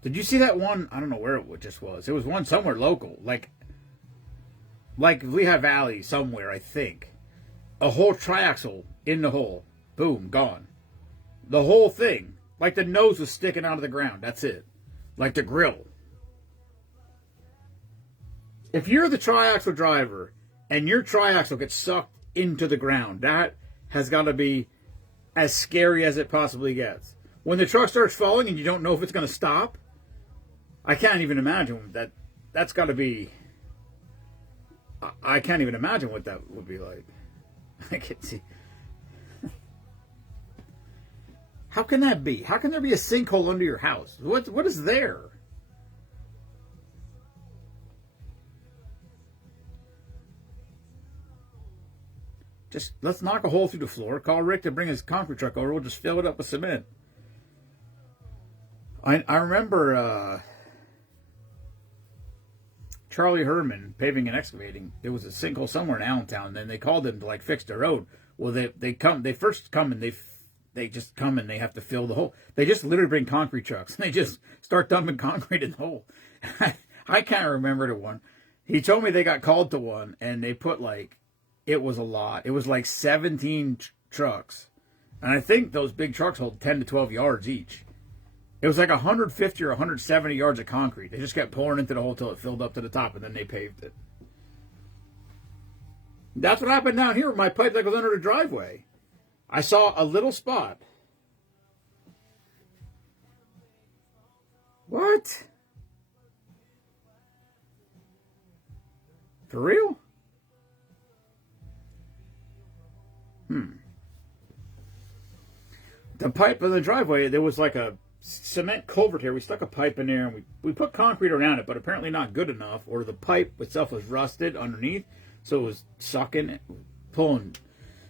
Did you see that one? I don't know where it just was. It was one somewhere local. Like Lehigh Valley somewhere, I think. A whole triaxle in the hole. Boom, gone. The whole thing. Like the nose was sticking out of the ground. That's it. Like the grill. If you're the triaxle driver and your triaxle gets sucked into the ground, that has got to be as scary as it possibly gets. When the truck starts falling and you don't know if it's going to stop, I can't even imagine that. That's got to be. I can't even imagine what that would be like. I can see. How can that be? How can there be a sinkhole under your house? What is there? Just let's knock a hole through the floor. Call Rick to bring his concrete truck over. We'll just fill it up with cement. I remember Charlie Herman paving and excavating. There was a sinkhole somewhere in Allentown, and then they called them to like fix the road. Well, they first come and they just come and they have to fill the hole. They just literally bring concrete trucks and they just start dumping concrete in the hole. I can't remember the one. He told me they got called to one and they put it was a lot. It was like 17 trucks. And I think those big trucks hold 10 to 12 yards each. It was like 150 or 170 yards of concrete. They just kept pouring into the hole till it filled up to the top, and then they paved it. That's what happened down here with my pipe that goes under the driveway. I saw a little spot. What? For real? The pipe in the driveway, there was like a cement culvert here. We stuck a pipe in there and we put concrete around it, but apparently not good enough, or the pipe itself was rusted underneath, so it was sucking, pulling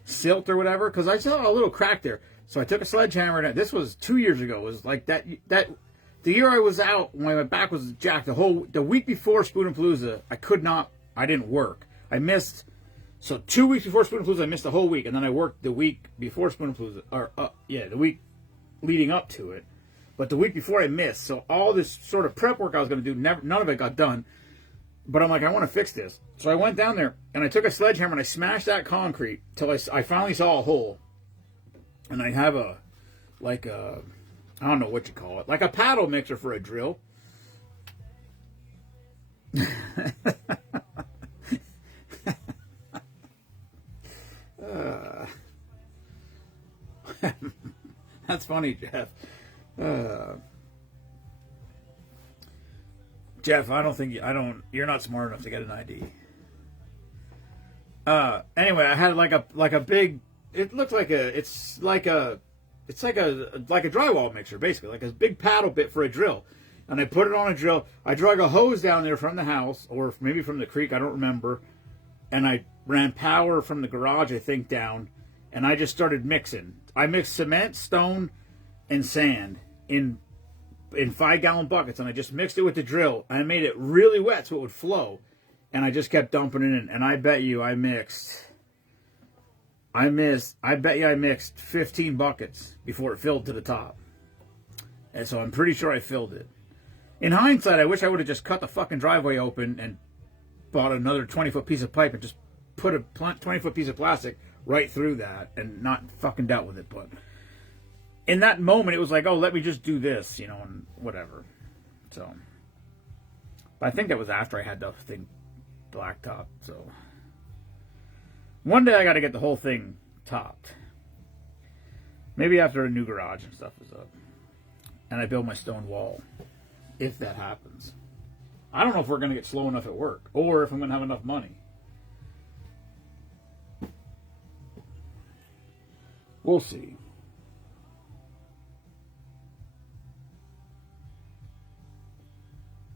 silt or whatever, because I saw a little crack there. So I took a sledgehammer, and this was 2 years ago. It was like that the year I was out, when my back was jacked, the week before Spoonapalooza, I didn't work. I missed, so 2 weeks before Spoonapalooza, I missed the whole week, and then I worked the week before Spoonapalooza, the week leading up to it. But the week before I missed, so all this sort of prep work I was going to do, none of it got done. But I'm like, I want to fix this. So I went down there, and I took a sledgehammer, and I smashed that concrete till I finally saw a hole. And I have I don't know what you call it, like a paddle mixer for a drill. That's funny, Jeff. Jeff, I don't think you're not smart enough to get an ID. Anyway, I had like a big. It looked like it's like a drywall mixer, basically, like a big paddle bit for a drill. And I put it on a drill. I drug a hose down there from the house, or maybe from the creek, I don't remember. And I ran power from the garage, I think, down. And I just started mixing. I mixed cement, stone, and sand in 5-gallon buckets. And I just mixed it with the drill. And I made it really wet so it would flow. And I just kept dumping it in. And I bet you I mixed 15 buckets before it filled to the top. And so I'm pretty sure I filled it. In hindsight, I wish I would have just cut the fucking driveway open and bought another 20-foot piece of pipe and just put a 20-foot piece of plastic right through that and not fucking dealt with it. But in that moment, it was like, oh, let me just do this, and whatever. So, but I think that was after I had the thing blacktop. So one day I got to get the whole thing topped. Maybe after a new garage and stuff is up. And I build my stone wall. If that happens. I don't know if we're going to get slow enough at work. Or if I'm going to have enough money. We'll see.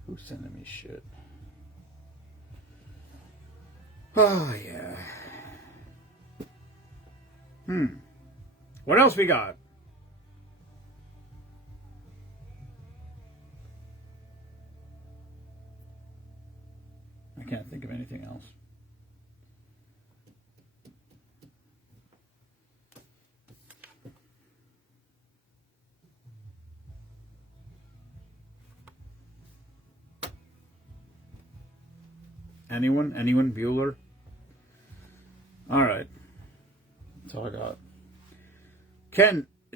Who's sending me shit? Oh, yeah. What else we got? I can't think of anything else. Anyone? Bueller? All right. That's all I got.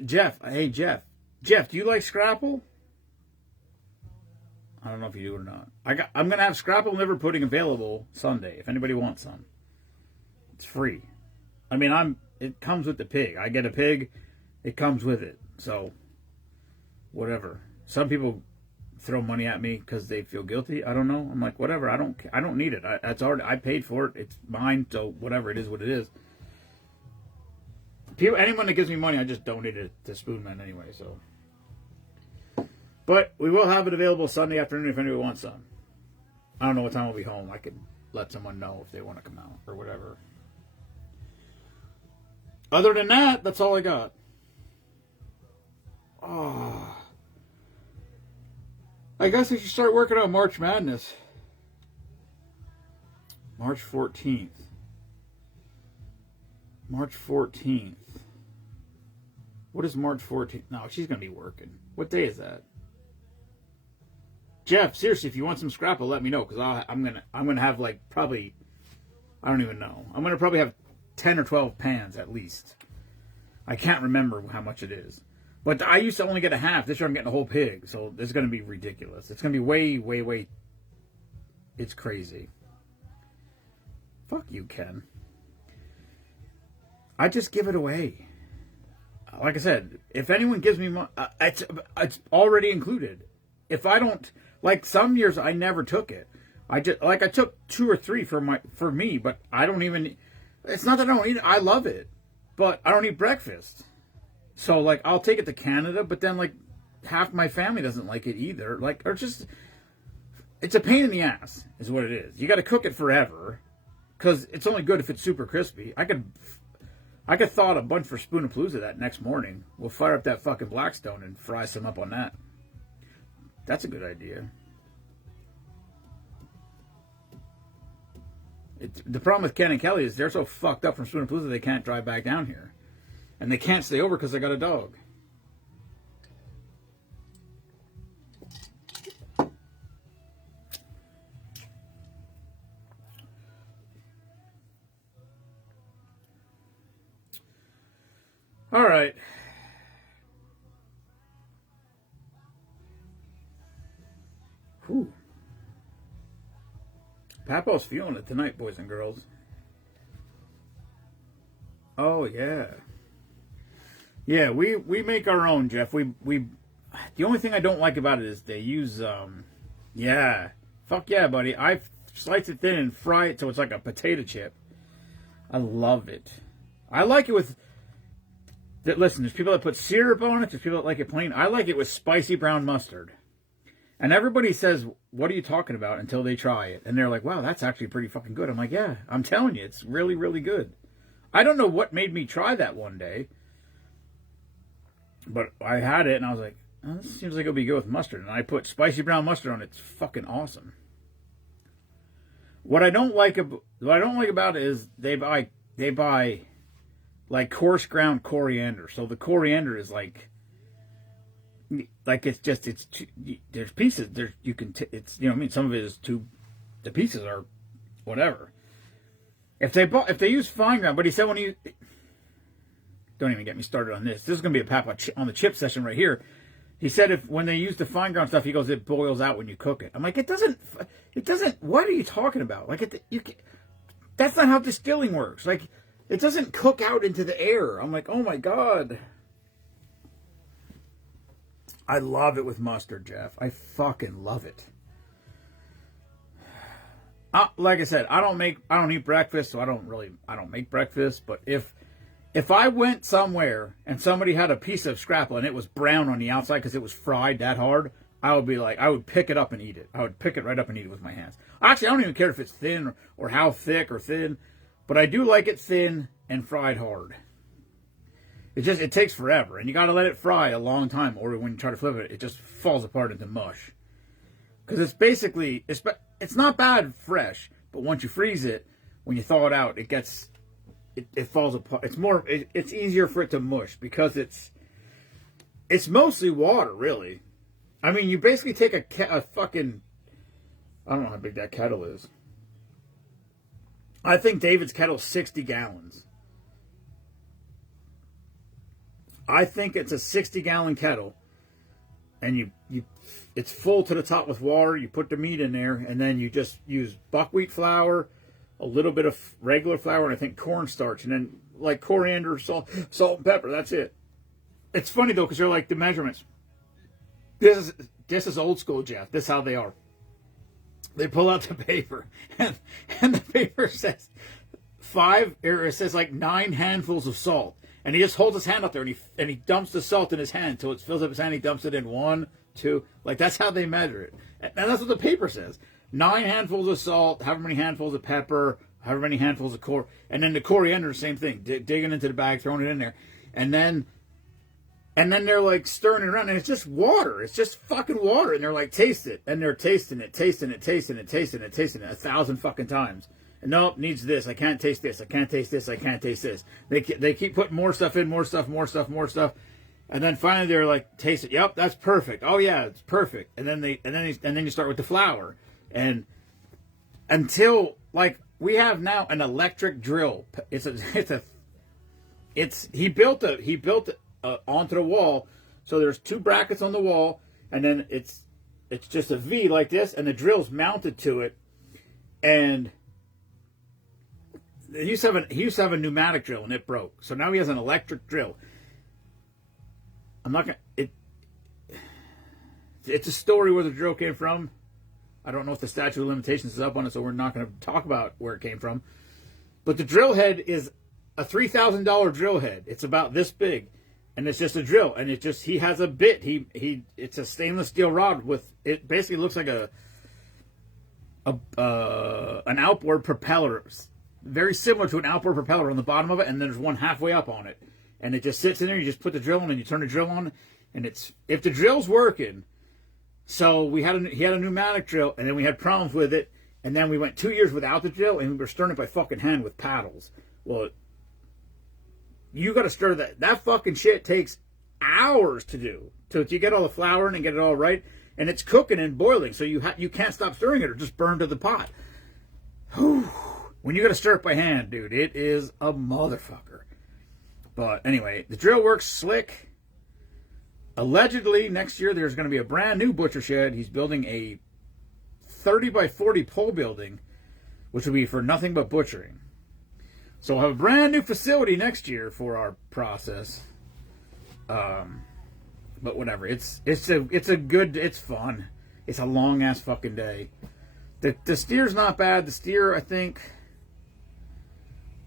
Jeff. Hey, Jeff. Jeff, do you like Scrapple? I don't know if you do or not. I'm going to have Scrapple liver pudding available Sunday if anybody wants some. It's free. I mean, it comes with the pig. I get a pig, it comes with it. So, whatever. Some people throw money at me because they feel guilty. I don't know. I'm like, whatever. I don't need it. I paid for it. It's mine. So whatever it is, what it is. Anyone that gives me money, I just donate it to Spoonman anyway. So. But we will have it available Sunday afternoon if anybody wants some. I don't know what time I'll be home. I could let someone know if they want to come out or whatever. Other than that, that's all I got. Oh. I guess I should start working on March Madness. March 14th. March 14th. What is March 14th? No, she's going to be working. What day is that? Jeff, seriously, if you want some Scrapple, let me know, because I'm gonna have like probably, I don't even know. I'm gonna probably have 10 or 12 pans at least. I can't remember how much it is, but I used to only get a half. This year I'm getting a whole pig, so it's gonna be ridiculous. It's gonna be way. It's crazy. Fuck you, Ken. I just give it away. Like I said, if anyone gives me money, it's already included. If I don't. Like some years, I never took it. I took 2 or 3 for me, but I don't even. It's not that I don't eat it. I love it, but I don't eat breakfast. So like I'll take it to Canada, but then like half my family doesn't like it either. Like or just it's a pain in the ass, is what it is. You got to cook it forever, because it's only good if it's super crispy. I could thaw out a bunch for Spoonapalooza that next morning. We'll fire up that fucking Blackstone and fry some up on that. That's a good idea. The problem with Ken and Kelly is they're so fucked up from Spoonapalooza they can't drive back down here. And they can't stay over because they got a dog. All right. Whew. Papo's feeling it tonight, boys and girls. Oh, yeah. Yeah, we make our own, Jeff. We the only thing I don't like about it is they use yeah. Fuck yeah, buddy. I slice it thin and fry it so it's like a potato chip. I love it. I like it with listen, there's people that put syrup on it, there's people that like it plain. I like it with spicy brown mustard. And everybody says, "What are you talking about?" until they try it. And they're like, "Wow, that's actually pretty fucking good." I'm like, "Yeah, I'm telling you, it's really, really good." I don't know what made me try that one day. But I had it and I was like, oh, this seems like it'll be good with mustard. And I put spicy brown mustard on it. It's fucking awesome. What I don't like about it is they buy like coarse ground coriander. So the coriander is like it's just there's pieces there you can it's you know what I mean, some of it is too, the pieces are whatever. If they use fine ground, but he said when you don't even get me started on this. This is going to be a Papa on the chip session right here. He said when they use the fine ground stuff, he goes, it boils out when you cook it. I'm like, it doesn't. What are you talking about? Like that's not how distilling works. Like it doesn't cook out into the air. I'm like, oh my God. I love it with mustard, Jeff. I fucking love it. Like I said, I don't eat breakfast, so I don't make breakfast. But if I went somewhere and somebody had a piece of scrapple and it was brown on the outside because it was fried that hard, I would pick it up and eat it. I would pick it right up and eat it with my hands. Actually, I don't even care if it's thin or how thick or thin, but I do like it thin and fried hard. It takes forever, and you got to let it fry a long time, or when you try to flip it, it just falls apart into mush. Because it's not bad fresh, but once you freeze it, when you thaw it out, it falls apart. It's easier for it to mush because it's mostly water, really. I mean, you basically take a fucking, I don't know how big that kettle is. I think David's kettle's 60 gallons. I think it's a 60-gallon kettle, and it's full to the top with water. You put the meat in there, and then you just use buckwheat flour, a little bit of regular flour, and I think cornstarch, and then like coriander, salt and pepper. That's it. It's funny though, because they're like the measurements. This is old school, Jeff. This is how they are. They pull out the paper, and the paper says it says like 9 handfuls of salt. And he just holds his hand up there, and he dumps the salt in his hand until it fills up his hand. He dumps it in 1, 2, like that's how they measure it, and that's what the paper says: 9 handfuls of salt, however many handfuls of pepper, however many handfuls of and then the coriander, same thing, digging into the bag, throwing it in there, and then they're like stirring it around, and it's just water. It's just fucking water, and they're like, taste it, and they're tasting it 1,000 fucking times. Nope, needs this. I can't taste this. I can't taste this. I can't taste this. They keep putting more stuff in, more stuff, and then finally they're like, taste it. Yep, that's perfect. Oh yeah, it's perfect. And then you start with the flour, and until like we have now an electric drill. He built it onto the wall, so there's 2 brackets on the wall, and then it's just a V like this, and the drill's mounted to it, and he used to have a pneumatic drill and it broke. So now he has an electric drill. It's a story where the drill came from. I don't know if the statute of limitations is up on it, so we're not going to talk about where it came from. But the drill head is a $3,000 drill head. It's about this big, and it's just a drill. And he has a bit. It's a stainless steel rod with, it basically looks like an outboard propeller. Very similar to an outboard propeller on the bottom of it, and then there's one halfway up on it, and it just sits in there. You just put the drill in, and you turn the drill on, and if the drill's working. So he had a pneumatic drill, and then we had problems with it, and then we went 2 years without the drill, and we were stirring it by fucking hand with paddles. Well, you got to stir that. That fucking shit takes hours to do. So you get all the flour in and get it all right, and it's cooking and boiling, so you can't stop stirring it or just burn to the pot. Whew. When you got to stir it by hand, dude, it is a motherfucker. But anyway, the drill works slick. Allegedly, next year there's going to be a brand new butcher shed. He's building a 30 by 40 pole building, which will be for nothing but butchering. So we'll have a brand new facility next year for our process. But whatever. It's fun. It's a long ass fucking day. The steer's not bad. The steer, I think,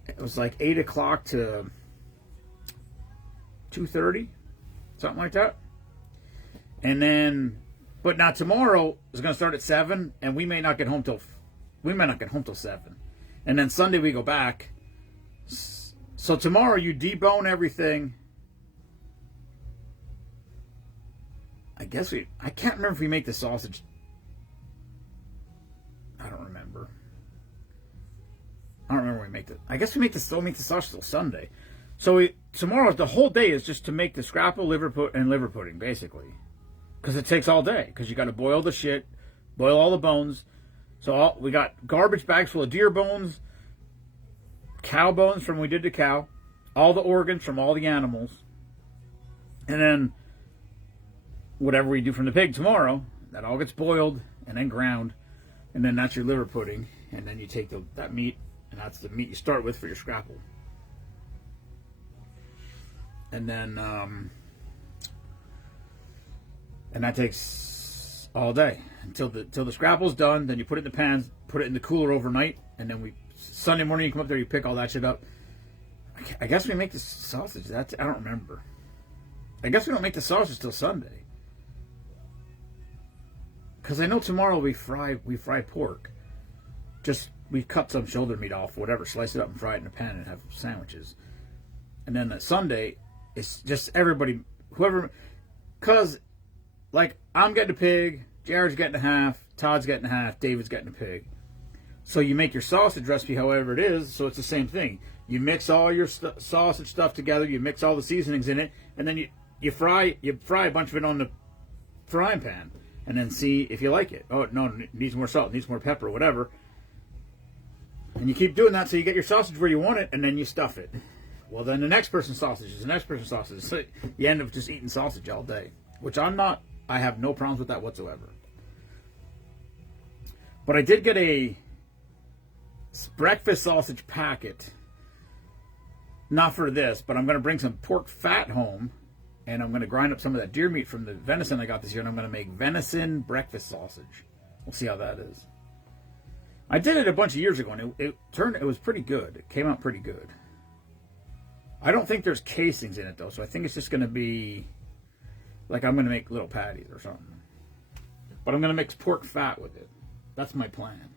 it was like 8 o'clock to 2:30, something like that. And then, but now tomorrow is going to start at 7, and we may not get home till 7. And then Sunday we go back. So tomorrow you debone everything. I can't remember if we make the sausage. I don't remember when we make the. I guess we still make the sausage till Sunday. So tomorrow, the whole day is just to make the scrapple, liver pudding, basically. Because it takes all day. Because you got to boil the shit, boil all the bones. So we got garbage bags full of deer bones, cow bones from when we did the cow, all the organs from all the animals, and then whatever we do from the pig tomorrow, that all gets boiled and then ground, and then that's your liver pudding, and then you take that meat, and that's the meat you start with for your scrapple. And then, and that takes all day until the scrapple's done. Then you put it in the pans, put it in the cooler overnight, and then Sunday morning you come up there, you pick all that shit up. I guess we make the sausage. I don't remember. I guess we don't make the sausage till Sunday. Because I know tomorrow we fry pork. We cut some shoulder meat off, whatever, slice it up and fry it in a pan and have sandwiches. And then that Sunday, it's just everybody, whoever, because, like, I'm getting a pig, Jared's getting a half, Todd's getting a half, David's getting a pig. So you make your sausage recipe however it is, so it's the same thing. You mix all your sausage stuff together, you mix all the seasonings in it, and then you fry a bunch of it on the frying pan, and then see if you like it. Oh, no, it needs more salt, it needs more pepper, whatever. And you keep doing that so you get your sausage where you want it, and then you stuff it. Well, then the next person's sausage is the next person's sausage. So you end up just eating sausage all day, which I have no problems with that whatsoever. But I did get a breakfast sausage packet. Not for this, but I'm going to bring some pork fat home, and I'm going to grind up some of that deer meat from the venison I got this year, and I'm going to make venison breakfast sausage. We'll see how that is. I did it a bunch of years ago, and it was pretty good. It came out pretty good. I don't think there's casings in it, though, so I think it's just going to be, like, I'm going to make little patties or something. But I'm going to mix pork fat with it. That's my plan.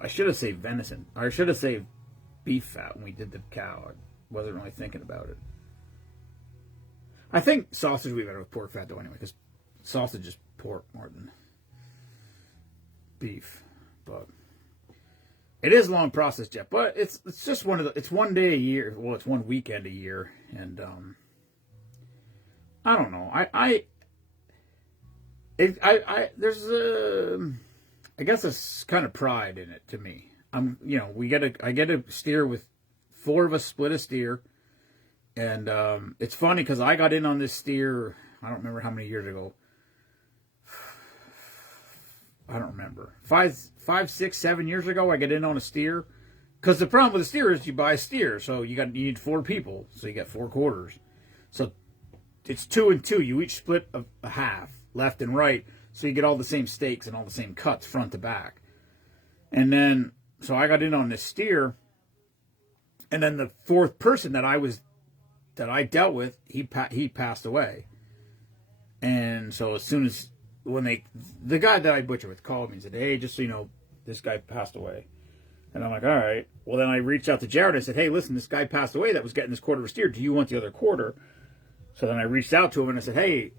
I should have saved venison. Or I should have saved beef fat when we did the cow. I wasn't really thinking about it. I think sausage would be better with pork fat, though, anyway, because sausage is pork more than beef. But it is a long process, Jeff. But it's just it's one day a year. Well, it's one weekend a year, and I don't know. I guess it's kind of pride in it to me. I get a steer with 4 of us split a steer, and it's funny because I got in on this steer. I don't remember how many years ago. I don't remember. 5, 6, 7 years ago, I got in on a steer. Because the problem with a steer is you buy a steer, so you need 4 people, so you get 4 quarters. So it's 2 and 2. You each split a half, left and right, so you get all the same steaks and all the same cuts, front to back. And then, so I got in on this steer, and then the 4th person that I dealt with, he passed away. And so as soon as the guy that I butchered with called me and said, hey, just so you know, this guy passed away. And I'm like, all right. Well, then I reached out to Jared and I said, hey, listen, this guy passed away that was getting this quarter of a steer. Do you want the other quarter? So then I reached out to him and I said, hey,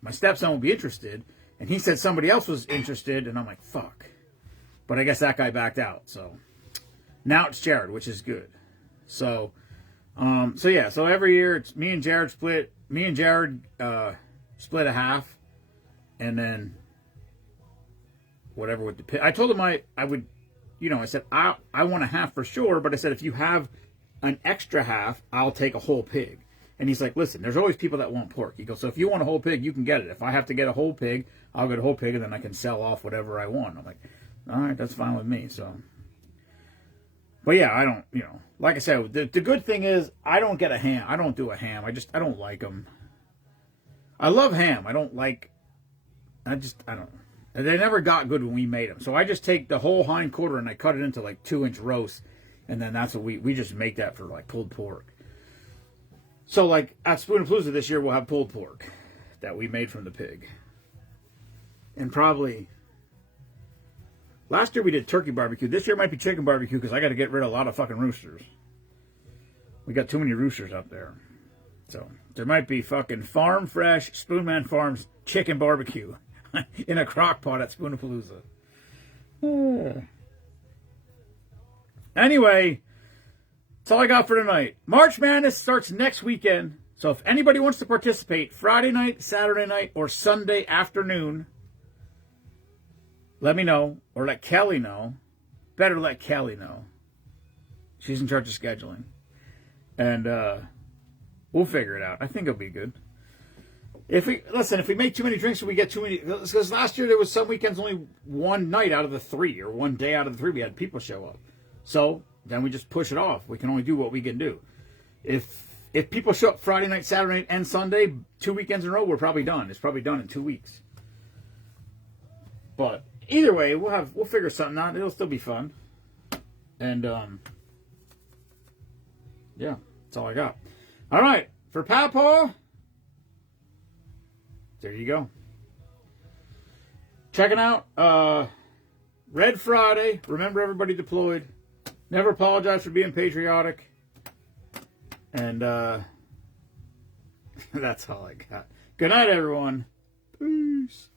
my stepson will be interested. And he said somebody else was interested. And I'm like, fuck. But I guess that guy backed out. So now it's Jared, which is good. So yeah. So every year it's me and Jared split a half. And then whatever with the pig. I told him I would, I said, I want a half for sure. But I said, if you have an extra half, I'll take a whole pig. And he's like, listen, there's always people that want pork. He goes, so if you want a whole pig, you can get it. If I have to get a whole pig, I'll get a whole pig, and then I can sell off whatever I want. I'm like, all right, that's fine with me. So But yeah, I don't, like I said, the good thing is I don't get a ham. I don't do a ham. I don't like them. I love ham. I don't. They never got good when we made them. So I just take the whole hind quarter and I cut it into like 2-inch roasts. And then that's what we just make that for like pulled pork. So like at Spoonapalooza this year, we'll have pulled pork that we made from the pig. And probably last year we did turkey barbecue. This year might be chicken barbecue because I got to get rid of a lot of fucking roosters. We got too many roosters up there. So there might be fucking farm fresh Spoonman Farms chicken barbecue in a crock pot at Spoonapalooza. Anyway, that's all I got for tonight. March Madness starts next weekend. So if anybody wants to participate Friday night, Saturday night, or Sunday afternoon, let me know or let Kelly know. Better let Kelly know. She's in charge of scheduling. And we'll figure it out. I think it'll be good. If we make too many drinks and we get too many, because last year there was some weekends only one night out of the 3 or one day out of the 3 we had people show up. So then we just push it off. We can only do what we can do. If people show up Friday night, Saturday night, and Sunday, 2 weekends in a row, we're probably done. It's probably done in 2 weeks. But either way, we'll figure something out. It'll still be fun. And yeah, that's all I got. All right, for Papa, there you go. Checking out Red Friday. Remember, everybody deployed. Never apologize for being patriotic. And that's all I got. Good night, everyone. Peace.